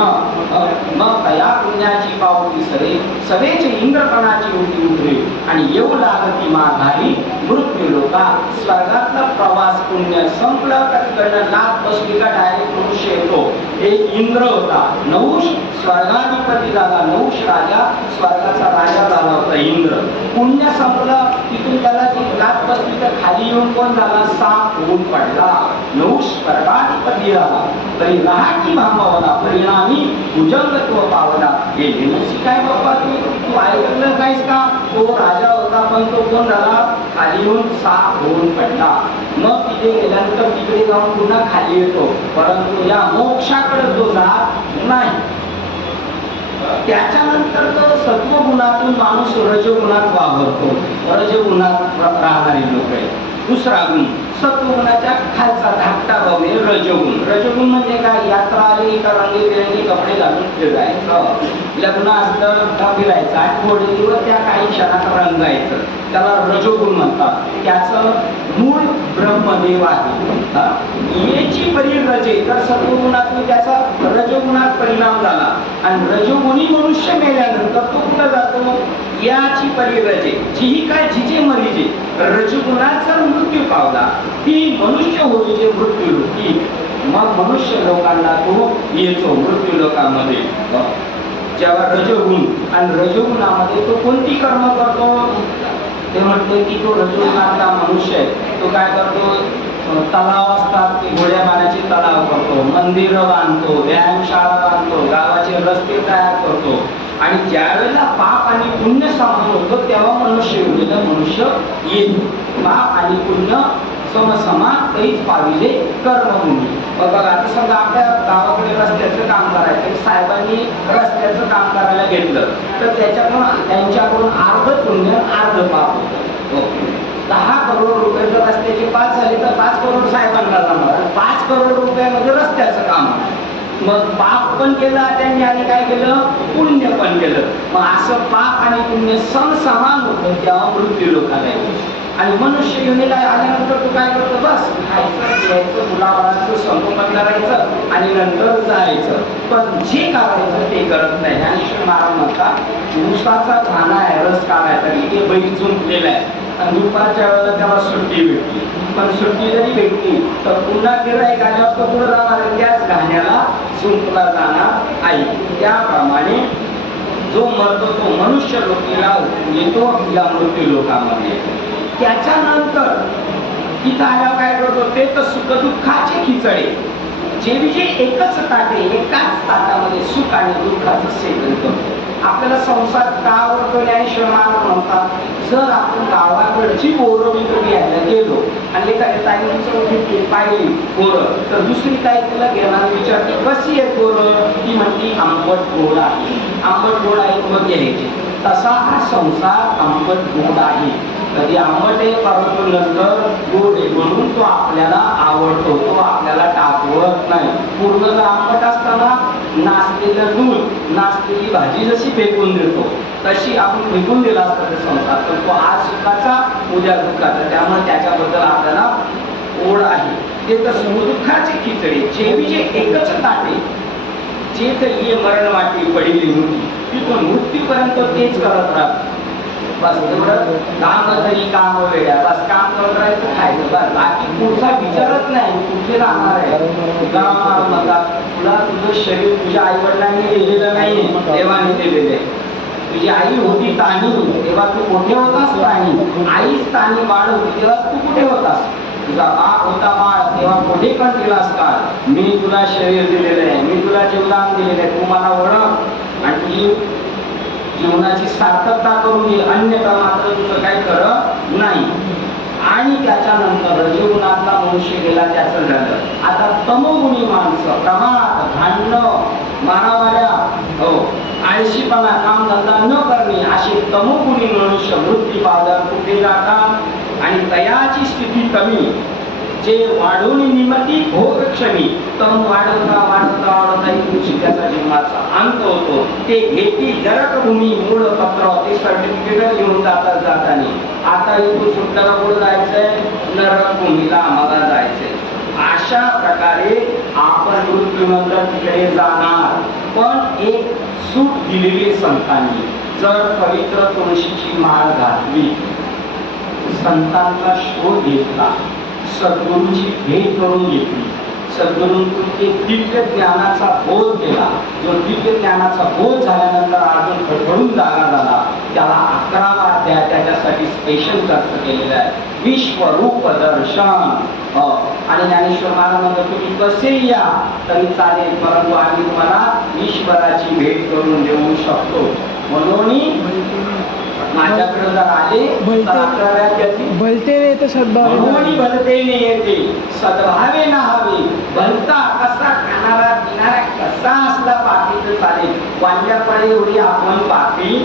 मग तया पुण्याची पावती सरे सवेचे इंद्रपणाची उठी उठली आणि येऊ लागती माघारी मृत्यू लोका. स्वर्गातला प्रवास पुण्य संपलं का तिकडनं लाट बसली का डायरेक्ट मनुष्य येतो. एक इंद्र होता, नहुष स्वर्गाधिपती झाला, नहुष राजा स्वर्गाचा राजा झाला होता इंद्र. पुण्य संपलं, तिथून त्याला जी लाट बसली तर खाली येऊन कोण झाला? साप होऊन पडला. नहुष स्वर्गाधिपती झाला तरी राहाटी भांबावला, परिणामी भुजंगत्व पावला. हे नशी काय बाबा तू ऐकलं काहीस का? तो राजा होता पण तो कोण झाला? खाली येऊन साप होऊन पडला. मग तिथे गेल्यानंतर तिकडे जाऊन पुन्हा खाली येतो, परंतु या मोक्षाकडे तो जात नाही. त्याच्यानंतर तो सत्वगुणातून माणूस रजगुणात वावरतो. रजगुणात राहणारे लोक आहेत. दुसरा गुण सत्वगुणाच्या खालचा धाकटा भाव आहे रजगुण. रजगुण म्हणजे काय? यात्रा आली का रंगीबेरंगी कपडे घालून फिरायचं, लग्न असलं फिरायचं आणि थोडे दिवस त्या काही क्षणात रंगायचं, त्याला रजगुण म्हणतात. त्याचं मूळ ब्रह्मदेव आहे. याची परिरजे तर सत्वगुणातून त्याचा रजगुणात परिणाम झाला आणि रजगुणी मनुष्य मेल्यानंतर तो कुठं जातो? याची परिरजे जी काय जिचे मरीजे रजगुणाचा मृत्यू पावला ती मनुष्य होतीचे मृत्यू होती. मग मनुष्य लोकांना तो येतो मृत्यू लोकांमध्ये. जेव्हा रजगुण आणि रजगुणामध्ये तो कोणती कर्म करतो? ते म्हणते की तो रजगुणातला मनुष्य आहे, तो काय करतो? तलाव असतात ते घोड्या पाण्याचे तलाव करतो, मंदिर बांधतो, व्यायामशाळा बांधतो, गावाचे रस्ते तयार करतो. आणि ज्या वेळेला पाप आणि पुण्य समान होतो तेव्हा मनुष्य योग्य मनुष्य येतो. पाप आणि पुण्य समसमान तरीच पाविले कर्मभूमी. बघा आता समजा आपल्या गावाकडे रस्त्याचं काम करायचं, साहेबांनी रस्त्याचं काम करायला घेतलं तर त्यांच्याकडून अर्ध पुण्य अर्ध पाप होतं. 10 करोड रुपये जर रस्त्याचे 5 झाले तर 5 करोड साहेबांना जाणार, 5 करोड रुपयामध्ये रस्त्याचं काम आहे. मग पाप पण केलं त्यांनी आणि काय केलं, पुण्य पण केलं. मग असं पाप आणि पुण्य समान होतं तेव्हा मृत्यू लोकांना येतो. आणि मनुष्य योनीला आल्यानंतर तू काय करतो, बस खायचं प्यायचं मुलाबाळांचं संगोपन करायचं आणि नंतर जायचं. पण जे करायचं ते करत नाही. ज्ञानेश्वर महाराज म्हणतात ऊसाचा खाना आहे, रस काढायचा, इथे बैल जुंपलेला आहे आणि दुपारच्या वेळेला त्याला सुट्टी भेटली. पण सुट्टी जरी भेटली तर पुन्हा गिऱ्हाईक आल्यावर तो पुढे जाणार, त्याच घाण्याला जुंपला जाणार आहे. त्याप्रमाणे जो मरतो तो मनुष्य लोकीला येतो या मृत्यू लोकांमध्ये. त्याच्यानंतर तिथं आल्यावर काय करतो, ते तर सुख दुःखाचे खिचडे, जे एकच ताटे एकाच ताटामध्ये सुख आणि दुःखाचं सेवन करतो. आपल्याला संसार का आवडतो, ज्ञानेश्वर महाराज म्हणतात जर आपण गावाकडची बोरं विकत घ्यायला गेलो आणि एखाद्या ताईंची पाहिली बोरं तर दुसरी ताई तिला घेणार विचारते कशी आहे बोरं, ती म्हणती आंबट गोड आहे. आंबट गोड आहे मग घ्यायची. तसा हा संसार आंबट गोड आहे. कधी आंबट आहे परंतु नंतर गोड आहे म्हणून तो आपल्याला आवडतो, तो आपल्याला टाकवत नाही. पूर्ण जर आंबट असताना नाचलेलं दूध, नाचलेली भाजी जशी फेकून देतो तशी आपण फेकून दिला असता ते संसार, तर तो आज सुखाचा उद्या दुःखाचा. त्यामुळे त्याच्याबद्दल आपल्याला ओढ आहे. ते तर सुखदुःखाचे खिचडी, जे एकच ताटे, जे तर ये मरण वाटी पडली होती तिथून मृत्यूपर्यंत तेच करत राहत. बस तेवढं काम तरी काम वेगळ्या, बस काम करत राहायचं, खायचं, बस बाकी पुढचा विचारच नाही कुठे राहणार आहे. म्हणतात तुला तुझं शरीर तुझ्या आई वडिलांनी दिलेलं नाही, देवाने दिलेले. तुझी आई होती ताणी तेव्हा तू कुठे होतास, ताणी आईच ताणी बाळ होती तेव्हा तू कुठे होतास. तुझा बाप होता बाळ तेव्हा कुठे पण केलास का. मी तुला शरीर दिलेलं आहे, मी तुला जीवदान दिलेलं आहे, तू मला ओळख आणि तुझी जीवनाची सार्थकता करून घे, अन्यथा मात्र तुझं काही खरं नाही. आणि त्याच्यानंतर जीवनातला मनुष्य गेला त्याचं झालं. आता तमोगुणी माणसं प्रमाद, भांडणं, मारामाऱ्या, आळशीपणा, कामधंदा न करणे असे तमोगुणी मनुष्य मृत्यू पावतात. कुठे जातात आणि तयाची स्थिती कमी, जे वाढून निमती भोग क्षमी, तम वाढवता वाढवता वाढवता त्याचा जीवनाचा अंत होतो. ते घेती नरक भूमी मूळ पत्र, ते सर्टिफिकेट घेऊन जातात जाताना. आता इथून सुटलं का पुढे जायचंय, नरक भूमीला आम्हाला जायचंय. अशा प्रकारे आपण मृत्यूनंतर तिकडे जाणार. पण एक सूट दिलेली संतांनी, जर पवित्र तुळशीची माळ घातली, संतांचा शोध घेतला, सद्गुरूंची भेट करून घेतली, सद्गुरूंतून एक दिव्य ज्ञानाचा बोध केला, जो दिव्य ज्ञानाचा बोध झाल्यानंतर अजून खडखडून जागा झाला, त्याला 11 अध्याय त्याच्यासाठी स्पेशल खर्च केलेला आहे. विश्वरूप दर्शन. आणि ज्ञानेश्वर महाराज म्हणतो तुम्ही कसे या तरी चालेल, परंतु आम्ही तुम्हाला ईश्वराची भेट करून देऊ शकतो. म्हणून माझ्याकडे जर आले भलते नाही तर सद्भावे, भलते नाही येते सद्भावे ना हवे. भलता कसा खाणारा पिणारा कसा असला पापी तर चालेल, वांज्यापणे एवढी आपण पापी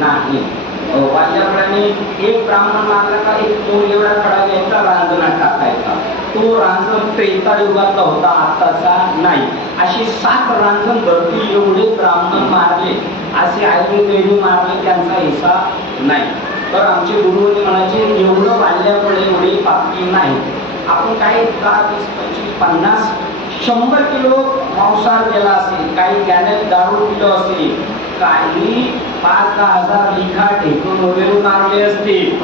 नाही. वांज्यापणे एक ब्राह्मण मारला का एक मूल एवढा खडा घ्यायचा, रांजणात टाकायचा. तो रांजण त्रेतायुगातला होता, आत्ताचा नाही. अशी 7 रांजण धरती एवढे ब्राह्मण मारले, असे आयुर्वेदी मारले, त्यांचा हिसाब नाही. तर आमचे गुरुजी म्हणायचे एवढं वाढल्यामुळे एवढी पापी नाही. आपण काही 10, 20, 25, 50, 100 किलो मांसाहार केला असेल, काही गॅनेल दारू पिलो असेल, काही 5-10,000 लिखा ढेकून वगैरे मारले असतील,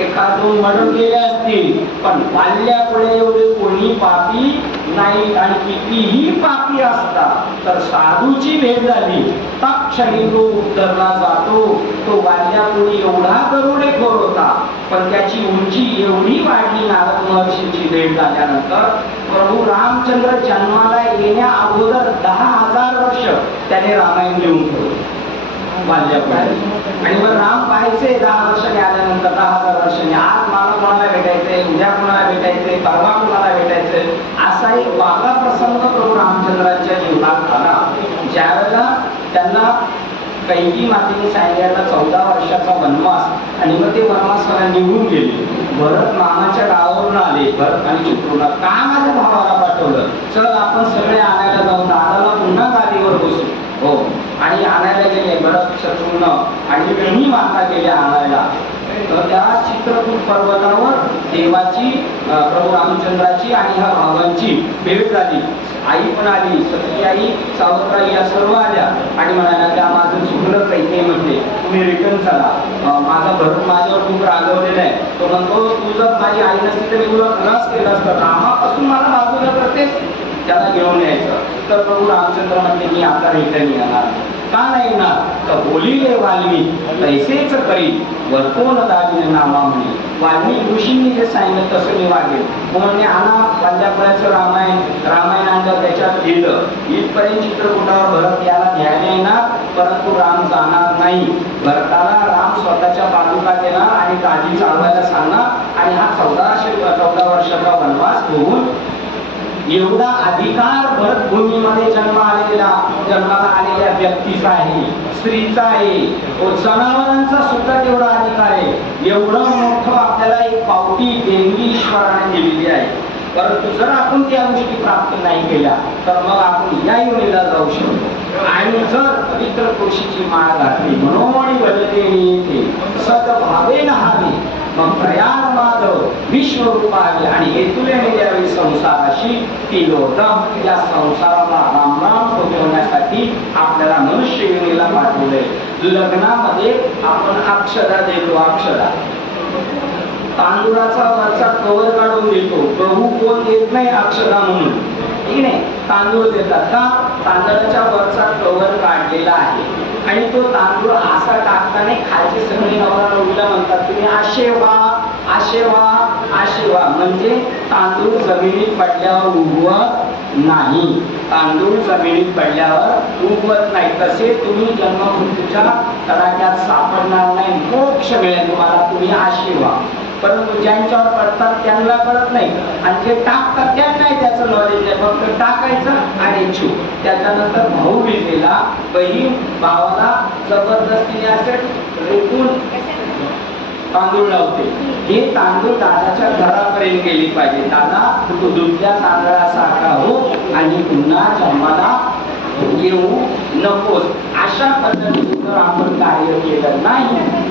एखादून मर्डर केले असतील, पण वाढल्यामुळे एवढे कोणी पापी नाही. आणि कितीही पापी असतात तर साधूची भेट झाली तक्षणी तो उतरला जातो. तो वाढल्यामुळे एवढा दरोडेखोर होता, पण त्याची उंची एवढी वाढली नारद महर्षींची भेट झाल्यानंतर. प्रभू रामचंद्र जन्माला येण्या अगोदर 10,000 वर्ष त्याने रामायण लिहून ठेवलं वाढल्यापुढे. आणि मग राम पाहायचे 10 वर्षांनी आल्यानंतर, 10,000 वर्षांनी, आज मला कोणाला भेटायचंय, उद्या कोणाला भेटायचंय, परवा कोणाला भेटायचंय, असा एक वागा प्रसंग प्रभू रामचंद्रांच्या जीवनात आला. ज्यावेळेला त्यांना कैकी मातेने सांगितलेला 14 वर्षाचा वनवास आणि मग ते वनवासाला निघून गेले. भरत मामाच्या गावावरून आले. भरत आणि चित्रूला का माझ्या भावाला पाठवलं? चल आपण सगळे आणायला जाऊ, दादाला पुन्हा गादीवर बसू. हो, आणि आणायला गेले भरत, शत्रुघ्न आणि दोन्ही माता गेल्या आणायला. तर त्या चित्रकूट पर्वतावर देवाची, प्रभू रामचंद्राची आणि ह्या भावांची भेट झाली. आई पण आली, सती आई, सावत्राई या सर्व आल्या आणि म्हणाल्या त्या माझं चुकलं कैकेयीमध्ये, तुम्ही रिटर्न चला. माझा भरत माझ्यावर खूप रागवलेला आहे. तो म्हणतो तू जर माझी आई नसती तर मी तुला खलास केला असता, रामापासून मला बाजूला करतेस, त्याला घेऊन यायचं. तर प्रभू रामचंद्र म्हणते मी आता रिटर्न येणार. का नाही ना? तर बोलिले वाल्मिक तैसेच करी वर्तोन दागिने नामा म्हणे. वाल्मिक ऋषींनी जे सांगितलं तसं मी वागेल. म्हणून आणा पांड्यापुराचं रामायण आणलं, त्याच्यात लिहिलं. इथपर्यंत चित्रकूटावर भरत याला घ्यायला येणार, परंतु राम जाणार नाही. भरताला राम स्वतःच्या पादुका देणार आणि गादी चालवायला सांगणार आणि हा 14 वर्षाचा वनवास होऊन एवढा अधिकार भरत भूमीमध्ये जन्माला आलेल्या व्यक्तीचा आहे, स्त्रीचा आहे, जनावरांचा सुद्धा तेवढा अधिकार आहे. एवढं मोठं आपल्याला एक पावती देणगी ईश्वराने दिलेली आहे. परंतु जर आपण त्या गोष्टी प्राप्त नाही केल्या तर मग आपण या योनीला जाऊ शकतो. आणि जर पवित्र तुळशीची माळ घातली म्हणून भजते येते सद्भावे नहावे, मग प्रयाग माधव विश्वरूपावे आणि हेतुले द्यावे संसाराशी तिलोदम. या संसाराला रामराम पोचवण्यासाठी आपल्याला मनुष्य योनीला पाठवले. लग्नामध्ये आपण अक्षदा देतो, अक्षदा तांदूळाचा वरचा कवर काढून देतो. गहू कोण देत नाही अक्षदा म्हणून, ठीक नाही, तांदूळ देतात. का? तांदळाच्या वरचा कवर काढलेला आहे आणि तो तांदूळ असा टाकताना खालचे सगळे नवरा नवरीला म्हणतात तुम्ही आशेवा आशेवा आशेवा, म्हणजे तांदूळ जमिनीत पडल्यावर उगवत नाही. तांदूळ जमिनीत पडल्यावर उगवत नाही. तसे तुम्ही जन्ममृत्यूच्या तडाख्यात सापडणार नाही, मोक्ष मिळेल तुम्हाला, तुम्ही आशेवा. परंतु ज्यांच्यावर पडतात त्यांना कळत नाही आणि जे टाकतात त्यांनाही त्याचं नॉलेज आहे. फक्त टाकायचं आणि छू. त्याच्यानंतर भाऊ विजेला बहीण भावाला जबरदस्तीने असे रेटून तांदूळ लावते. हे तांदूळ दादाच्या घरापर्यंत गेली पाहिजे. दादा तू दुसऱ्या तांदळासारखा हो आणि पुन्हा जन्माला येऊ नकोस. अशा पद्धतीने जर आपण कार्य केलं नाही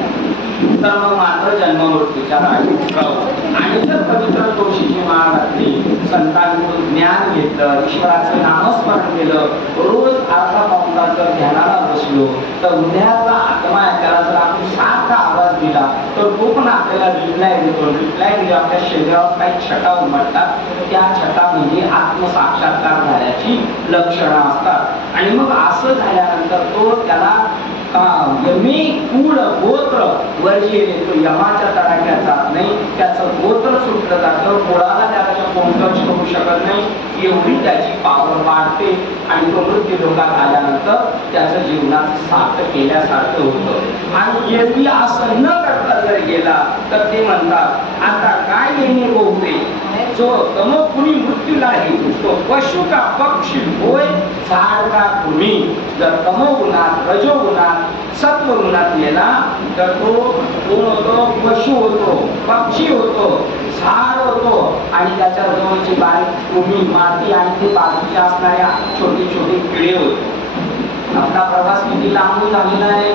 तर मग मात्र जन्म मृत्यूच्या आणि जर पवित्र तुळशीची माळ घातली, संतांकडून ज्ञान घेतलं, ईश्वराचं नामस्मरण केलं, रोज अर्धा पाऊण जर ध्यानाला बसलो तर उद्याचा आत्मा आहे त्याला जर आपण सारखा आवाज दिला तर तो पण आपल्याला रिप्लाय देतो. रिप्लाय दिले आपल्या शरीरावर काही छटा उमटतात, त्या छटा म्हणजे आत्मसाक्षात्कार झाल्याची लक्षणं असतात. आणि मग असं झाल्यानंतर तो त्याला यमी कुळ गोत्र वर्जीय देतो. यमाच्या तडाख्यात जात नाही, त्याचं गोत्र सुटलं जातं, मुळाला त्याला कोणतंच होऊ शकत नाही. एवढी त्याची पावर वाढते आणि तो मृत्यू लोकात आल्यानंतर त्याचं जीवनात सार्थ केल्यासारखं होतं. आणि एरवी असं न करता जर गेला तर ते म्हणतात आता काय येणे होते, जो तमो कुणी मृत्यूला हेतू तो पशु का पक्षी होय, झाड का तुम्ही. जर तमो गुणात रजो गुणात सत्व गुणात गेला तर तो कोण होतो? पशु होतो, पक्षी होतो, झाड होतो आणि त्याच्या जवळची बारीक भूमी माती आणि ते बाजूच्या असणाऱ्या छोटे छोटे किडे होते. आपला प्रवास किती लांबून झालेला आहे.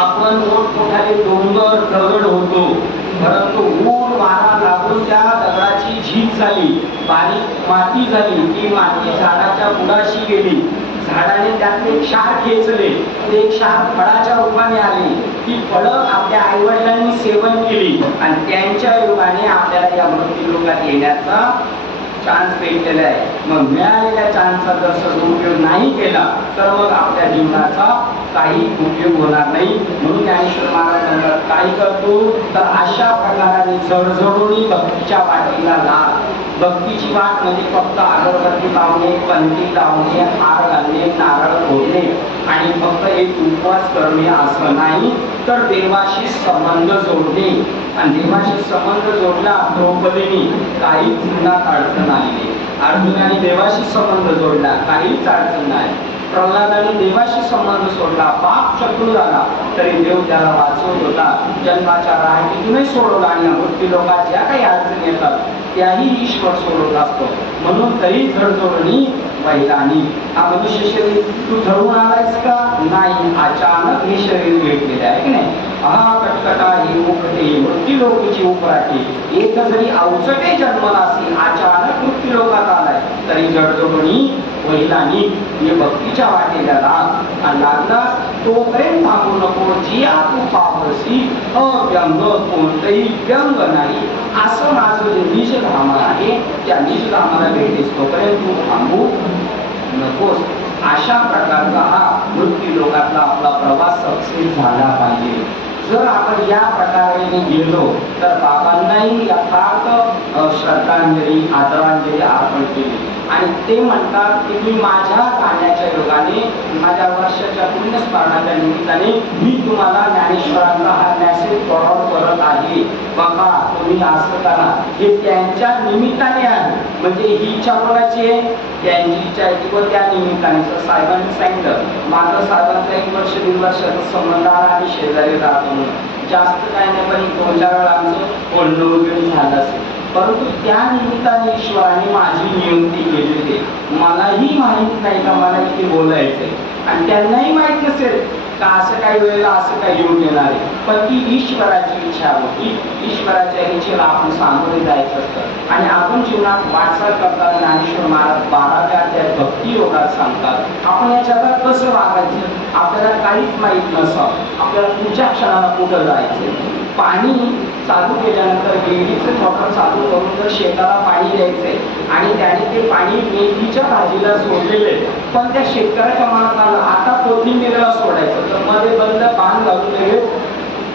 आपण मोठमोठाले डोंगर दगड होतो, परंतु ऊन वारा लागून त्या दगडाची झीज झाली, बारीक माती झाली. ती माती झाडाच्या बुडाशी गेली, झाडाने त्यातले क्षार खेचले, ते क्षार फळाच्या रूपाने आले. ती फळं आपल्या आईवडिलांनी सेवन केली आणि त्यांच्या योगाने आपल्याला या मृत्यू लोकात येण्याचा चान्स भेटलेला आहे. मग मिळालेल्या चान्सचा जर सदुपयोग नाही केला तर मग आपल्या जीवनाचा काही उपयोग होणार नाही. म्हणून ज्ञानेश्वर महाराज म्हणतात काय करतो तर अशा प्रकाराने जडजडून भक्तीच्या वाटेला लाग. भक्तीची वाट म्हणजे फक्त अगरबत्ती लावणे, पंथी लावणे, हार घालणे, नारळ फोडणे आणि फक्त एक उपवास करणे असं नाही, तर देवाशी संबंध जोडणे. आणि देवाशी संबंध जोडला द्रौपदीने काहीच जीवनात अडचण आली. अर्जुनाने देवाशी संबंध जोडला, काहीच अडचण नाही. प्रल्हादाने देवाशी संबंध सोडला, पाप शत्रू झाला, तरी देव त्याला वाचवत होता. जन्माच्या राहटीतूनही सोडवला आणि मृत्यू लोकात ज्या काही अडचणी येतात त्याही ईश्वर सोडवत असतो. म्हणून तरी झडझडणी बैलांनी हा मनुष्य शरीर तू ठरवून आलायस का? नाही, अचानक हे शरीर भेटलेले आहे की नाही. हा कटकटा ही उकटे मृत्यू लोकीची उपराटी, एक जरी अवचटे जन्मला असेल, अचानक मृत्यू लोकात आलाय, तरी जडजडणी बैलांनी हे भक्तीच्या वाटेला लाग आणि लागलास तोपर्यंत थांबू नको. जिया तू पावसी अव्यंग कोणतंही व्यंग नाही, असं माझं जे निजधाम आहे त्या निजधामाला भेटेस तोपर्यंत तू थांबू नकोस. अशा प्रकारचा हा मृत्यू लोकातला आपला प्रवास सक्सेस झाला पाहिजे. जर आपण या प्रकारे गेलो तर बाबांनाही यथार्थ श्रद्धांजली आदरांजली अर्पण केली. आणि ते म्हणतात की मी माझ्या गाण्याच्या योगाने, माझ्या वर्षाच्या पुण्यस्मरणाच्या निमित्ताने मी तुम्हाला ज्ञानेश्वरांचा हा मेसेज फॉरवर्ड करत आहे. बघा तुम्ही असं करा. हे त्यांच्या निमित्ताने आहे, म्हणजे ही इच्छा कोणाची आहे? त्यांची इच्छा आहे की त्या निमित्ताने. तर साहेबांनी सांगितलं माझं साहेबांचा 1 वर्ष 1.5 वर्षाचा संबंध आहे आणि शेजारी राहतो म्हणून. जास्त काय नाही, पण 2-4 वेळा आमचं बोलणं वगैरे झालं असेल, परंतु त्या निमित्ताने ईश्वराने माझी नियुक्ती केली होती. मलाही माहित नाही का मला किती बोलायचंय, आणि त्यांनाही माहित नसेल का असं काही वेळेला असं काही येऊन येणार आहे. पण ती ईश्वराची इच्छा होती. ईश्वराच्या इच्छेला आपण सामोरे जायचं असतं. आणि आपण जीवनात वाटचाल करताना ज्ञानेश्वर महाराज 12व्या अध्यायात भक्ती योगात सांगतात आपण या जगात कसं वागायचं. आपल्याला काहीच माहित नसतं, आपल्याला पुढच्या क्षणाला कुठं जायचं. पाणी चालू केल्यानंतर विहिरीचं मोटर चालू करून जर शेताला पाणी द्यायचंय आणि त्याने ते पाणी मेथीच्या भाजीला सोडलेले, पण त्या शेतकऱ्याच्या मनात आलं आता कोथिंबीरला सोडायचं, तर मध्ये बंद पान घालून लगेच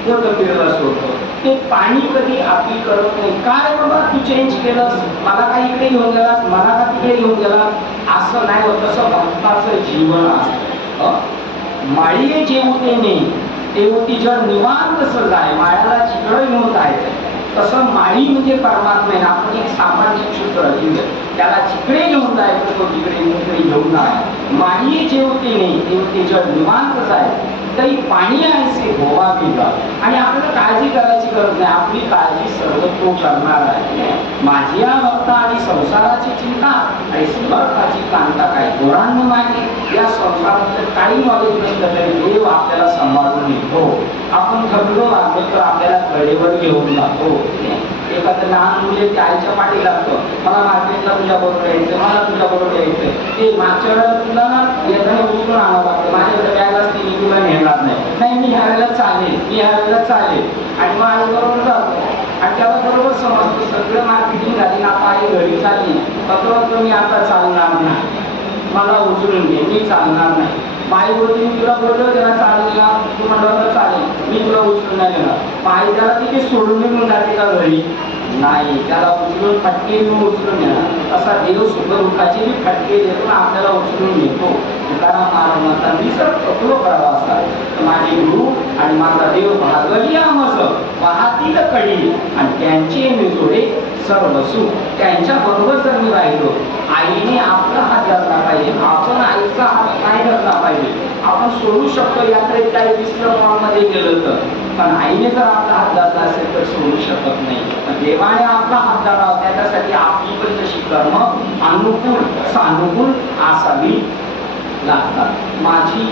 कोथिंबीरला सोडतो. ते पाणी कधी आपली करत नाही. काय बाबा तू चेंज केलंस, मला काय इकडे घेऊन गेलास, मला का तिकडे घेऊन गेला, असं नाही होत. तसं भक्ताचं जीवन असतं. माळीये जेवते नाही तेवती जड निवांत सहज आहे, माळ्याला जिकडं घेऊन जायचं. तसं माळी म्हणजे परमात्मा आहे. आपण एक सामाजिक सूत्र त्याला जिकडे घेऊन जायचं तो तिकडे घेऊन जाय. माळी जेवते नाही तेवती जड निवांतच आहे, तरी पाणी आहे गोवा बिगा. आणि आपल्याला काळजी करायची गरज नाही, आपली काळजी सर्व तो करणार आहे. माझी या भक्ता आणि संसाराची चिंता आणि समर्थाची कांता काय गोरांना मागे. या संसाराचं काही नॉलेज नसलं तरी देव आपल्याला सांभाळून येतो. आपण थकलो लागलो तर आपल्याला कडेवर घेऊन जातो. एखादं लहान मुले त्या आईच्या पाठी लागतं, मला मार्केटला तुझ्या बरोबर यायचं, मला तुझ्या बरोबर यायचं. ते मागच्या वेळेला तुला ना येताना उचलून आणावं लागतं, माझ्याकडे बॅग असते मी तुला नेणार नाही, मी ह्या वेळेला चालेल, मी ह्या वेळेला चालेल. आणि मग आई बरोबर जातो आणि त्याला बरोबर समजतं सगळं मार्केटिंग झाली ना, आता आई घरी चालली, फक्त मी आता चालणार नाही, मला उचलून घे, मी चालणार नाही. पायी बोलते मी तुला बोललो त्याला चालेल ना, तू म्हणलं चालेल, मी तुला उचलून नाही देणार. पायी त्याला तिथे सोडून निघून जाते का घरी? नाही, त्याला उचलून फटके घेऊन उचलून येणार. असा देव सुख दुःखाचे बी फटके देतो आपल्याला उचलून घेतो. तुकाराम महाराज म्हणतात मी जर थकलो प्रवासात माझे गुरु आणि माझा देव भागवली आमस वाहतील कडी आणि त्यांचे मी जोडे सर्व सुख. त्यांच्या बरोबर जर मी राहिलो, आईने आपला हात धरला पाहिजे, आपण आईचा हात नाही धरला पाहिजे. आपण सोडू शकतो यात्रेत काही विश्रममध्ये गेलं तर, पण आईने जर आपला हात धरला असेल तर सोडू शकत नाही. देवाने आपला हात धरावा त्याच्यासाठी आपली पण तशी कर्म अनुकूल सानुकूल असावी लागतात. माझी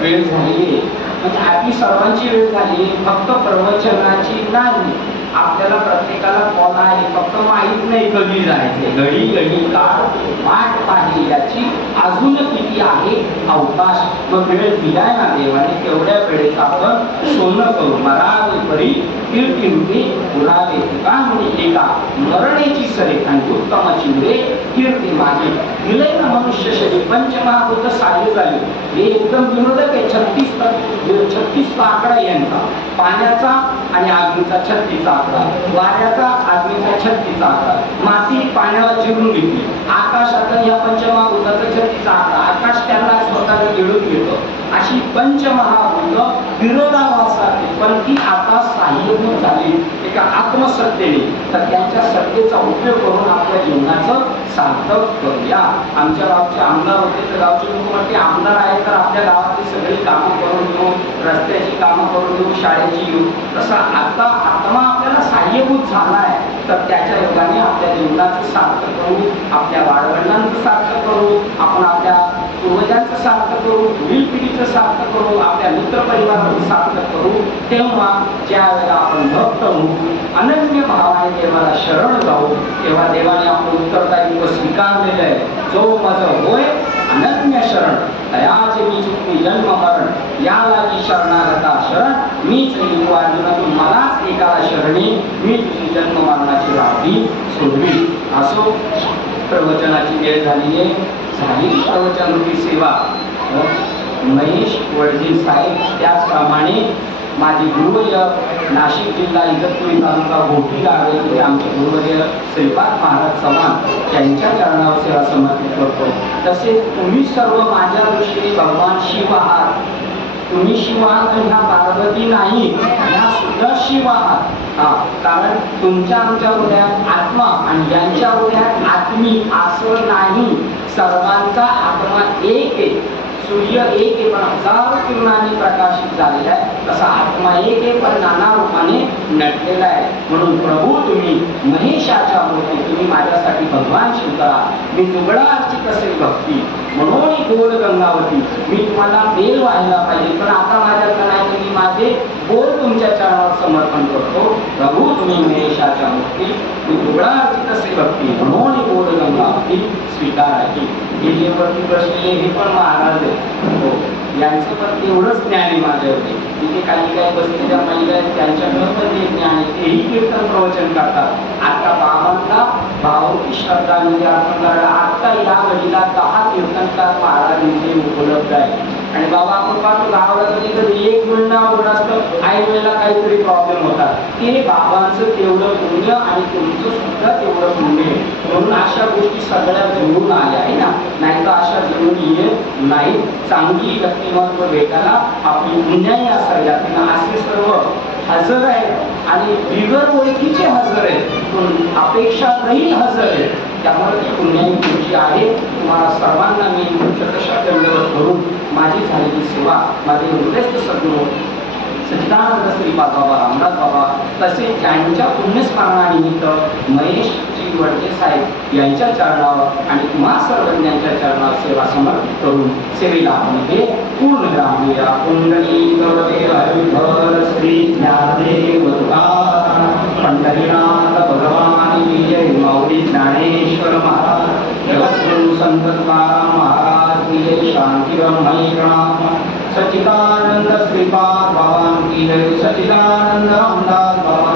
वेळ झाली आहे, म्हणजे आपली सर्वांची वेळ झाली, फक्त प्रवचनाची नाही. आपल्याला प्रत्येकाला कॉल आहे, फक्त माहीत नाही कधी जायचे. घडी घडी काळ वाट पाहिली याची अजून किती आहे अवकाश. मग वेळ दिलाय ना देवाने, तेवढ्या वेळेत आपण सोनं करू. मरावी परी कीर्ती रूपी उरावे का म्हणजे एका मरणेची सरे आणि उत्तमाची मुळे कीर्ती मागे. दिलंय ना मनुष्य शरीर, पंचमहाभूत साध्य झाले. हे एकदम विनोदक आहे. 36 आकडा यांचा, पाण्याचा आणि अग्नीचा 36 आकडा, वाऱ्याचा अग्नीचा 36 आकडा, माती पाण्याला चिरून घेतली, आकाशातून या पंचमहाभूताचा 36 आकडा, आकाश त्याला स्वतःला गिळून घेतो. अशा अशी पंचमहाभूत विरोधाभासाची पण ती आता साह्यभूत झाली एका आत्मसत्तेने. तर त्यांच्या सत्तेचा उपयोग करून आपल्या जीवनाचं सार्थक करूया. आमच्या गावचे आमदार होते तर गावचे लोक म्हणते आमदार आहे तर आपल्या गावातली सगळी कामं करून देऊ, रस्त्याची कामं करून देऊ, शाळेची घेऊ. तसा आता आत्मा आपल्याला साह्यभूत झाला आहे तर त्याच्या योगाने आपल्या जीवनाचं सार्थक करू, आपल्या वाडवडिलांचं सार्थक करू, आपण आपल्या पूर्वजांचं सार्थक करू, पुढील पिढीचं सार्थक करू, आपल्या मित्रपरिवाराचं सार्थक करू. तेव्हा ज्या वेळेला आपण भक्त होऊ, अनन्य भावाने देवाला शरण जाऊ, तेव्हा देवाने आपलं उत्तरदायित्व स्वीकारलेलं आहे. जो माझं होय अनन्य शरण तयाचे मी चुकली जन्म मरण या लागी शरणागता शरण मीच लिहू अर्जुना तू मलाच एकाला शरणी मी तुझी जन्म मरणाची राखी सोडवी. असो प्रवचनाची वेळ झाली आहे. झाली प्रवचनरूपी सेवा. महेश वडजी साहेब त्याचप्रमाणे माझे गुरुवर्य नाशिक जिल्हा इगतपुरी तालुका घोटी गावे आमचे गुरुवर्य श्रीपाद महाराज चव्हाण त्यांच्या चरणावर सेवा समर्पित करतो. तसेच तुम्ही सर्व माझ्या दृष्टीने भगवान शिव आहात. तुम्ही शिव आहात आणि ह्या पार्वती नाही, ह्या सुद्धा शिव आहात. कारण तुमच्या आमच्या हृदयात आत्मा आणि यांच्या हृदयात आत्मी असं नाही. सर्वांचा आत्मा एक आहे. सूर्य एक आहे पण हजारो किरणांनी प्रकाशित झालेला आहे. तसा आत्मा एक आहे पण नाना रूपाने नटलेला आहे. म्हणून प्रभू तुम्ही महेशाच्या मूर्ती, तुम्ही माझ्यासाठी भगवान शिवकरा. मी दुबळा अर्चित असेल भक्ती म्हणून गोल गंगावती. मी तुम्हाला बेल व्हायला पाहिजे पण आता माझ्याकडे नाही. मी माझे बोल तुमच्या चरणावर समर्पण करतो. प्रभू तुम्ही महेशाच्या मूर्ती, मी दुबळा अर्चित असेल भक्ती म्हणून गोल गंगावती स्वीकारायची. हे जे वरती बसलेले हे पण महाराज हो, यांचं पण तेवढंच ज्ञान आहे माझ्यावरती. तिथे काही काही बसलेल्या महिला आहेत त्यांच्याकडे पण ते ज्ञान आहे, तेही कीर्तन प्रवचन करतात. आता बाबांना भावकी श्रद्धांजली अर्पण करायला आता या घडीला 10 कीर्तनकार महाराजांचे उपलब्ध आहे. आणि बाबा आपण पाहतो गावाला कधी कधी एक मिळणं अवघड असतं, आई वेळेला काहीतरी प्रॉब्लेम होतात. ते बाबांचं तेवढं पुण्य आणि तुमचं सुद्धा तेवढं पुण्य आहे. म्हणून अशा गोष्टी सगळ्या जुळून आल्या आहे ना, नाही तर अशा जुळून येत नाही. चांगली व्यक्तिमत्व भेटायला आपली पुण्याही असावी लागते. असे सर्व हजर आहेत आणि बिगर ओळखीचे हजर आहेत पण अपेक्षा नाही हजर आहेत. त्यामुळे ती पुण्याई तुमची आहे. तुम्हाला सर्वांना मी चतुष्ट दंडवत करून माझी झालेली सेवा माझे हृदयस्थ सद्गुरू सच्चिदानंद श्रीपाद बाबा रामदास बाबा तसेच त्यांच्या पुण्यस्मरणानिमित्त महेशजी वडजे साहेब यांच्या चरणावर आणि तुम्हा सर्वज्ञांच्या चरणावर सेवा समर्पित करून सेवेला आपण हे पूर्ण रामूया. कुंडली गवळे हरिहर श्री ज्ञानदेव तुकाराम पंढरीनाथ भगवान विजय माऊली ज्ञानेश्वर महाराज जगद्गुरु संत तुकाराम महाराज विजय शांतिरमय प्रणाम. सच्चिदानंद श्रीपाद बाबा की जय. सच्चिदानंद रामदास बाबा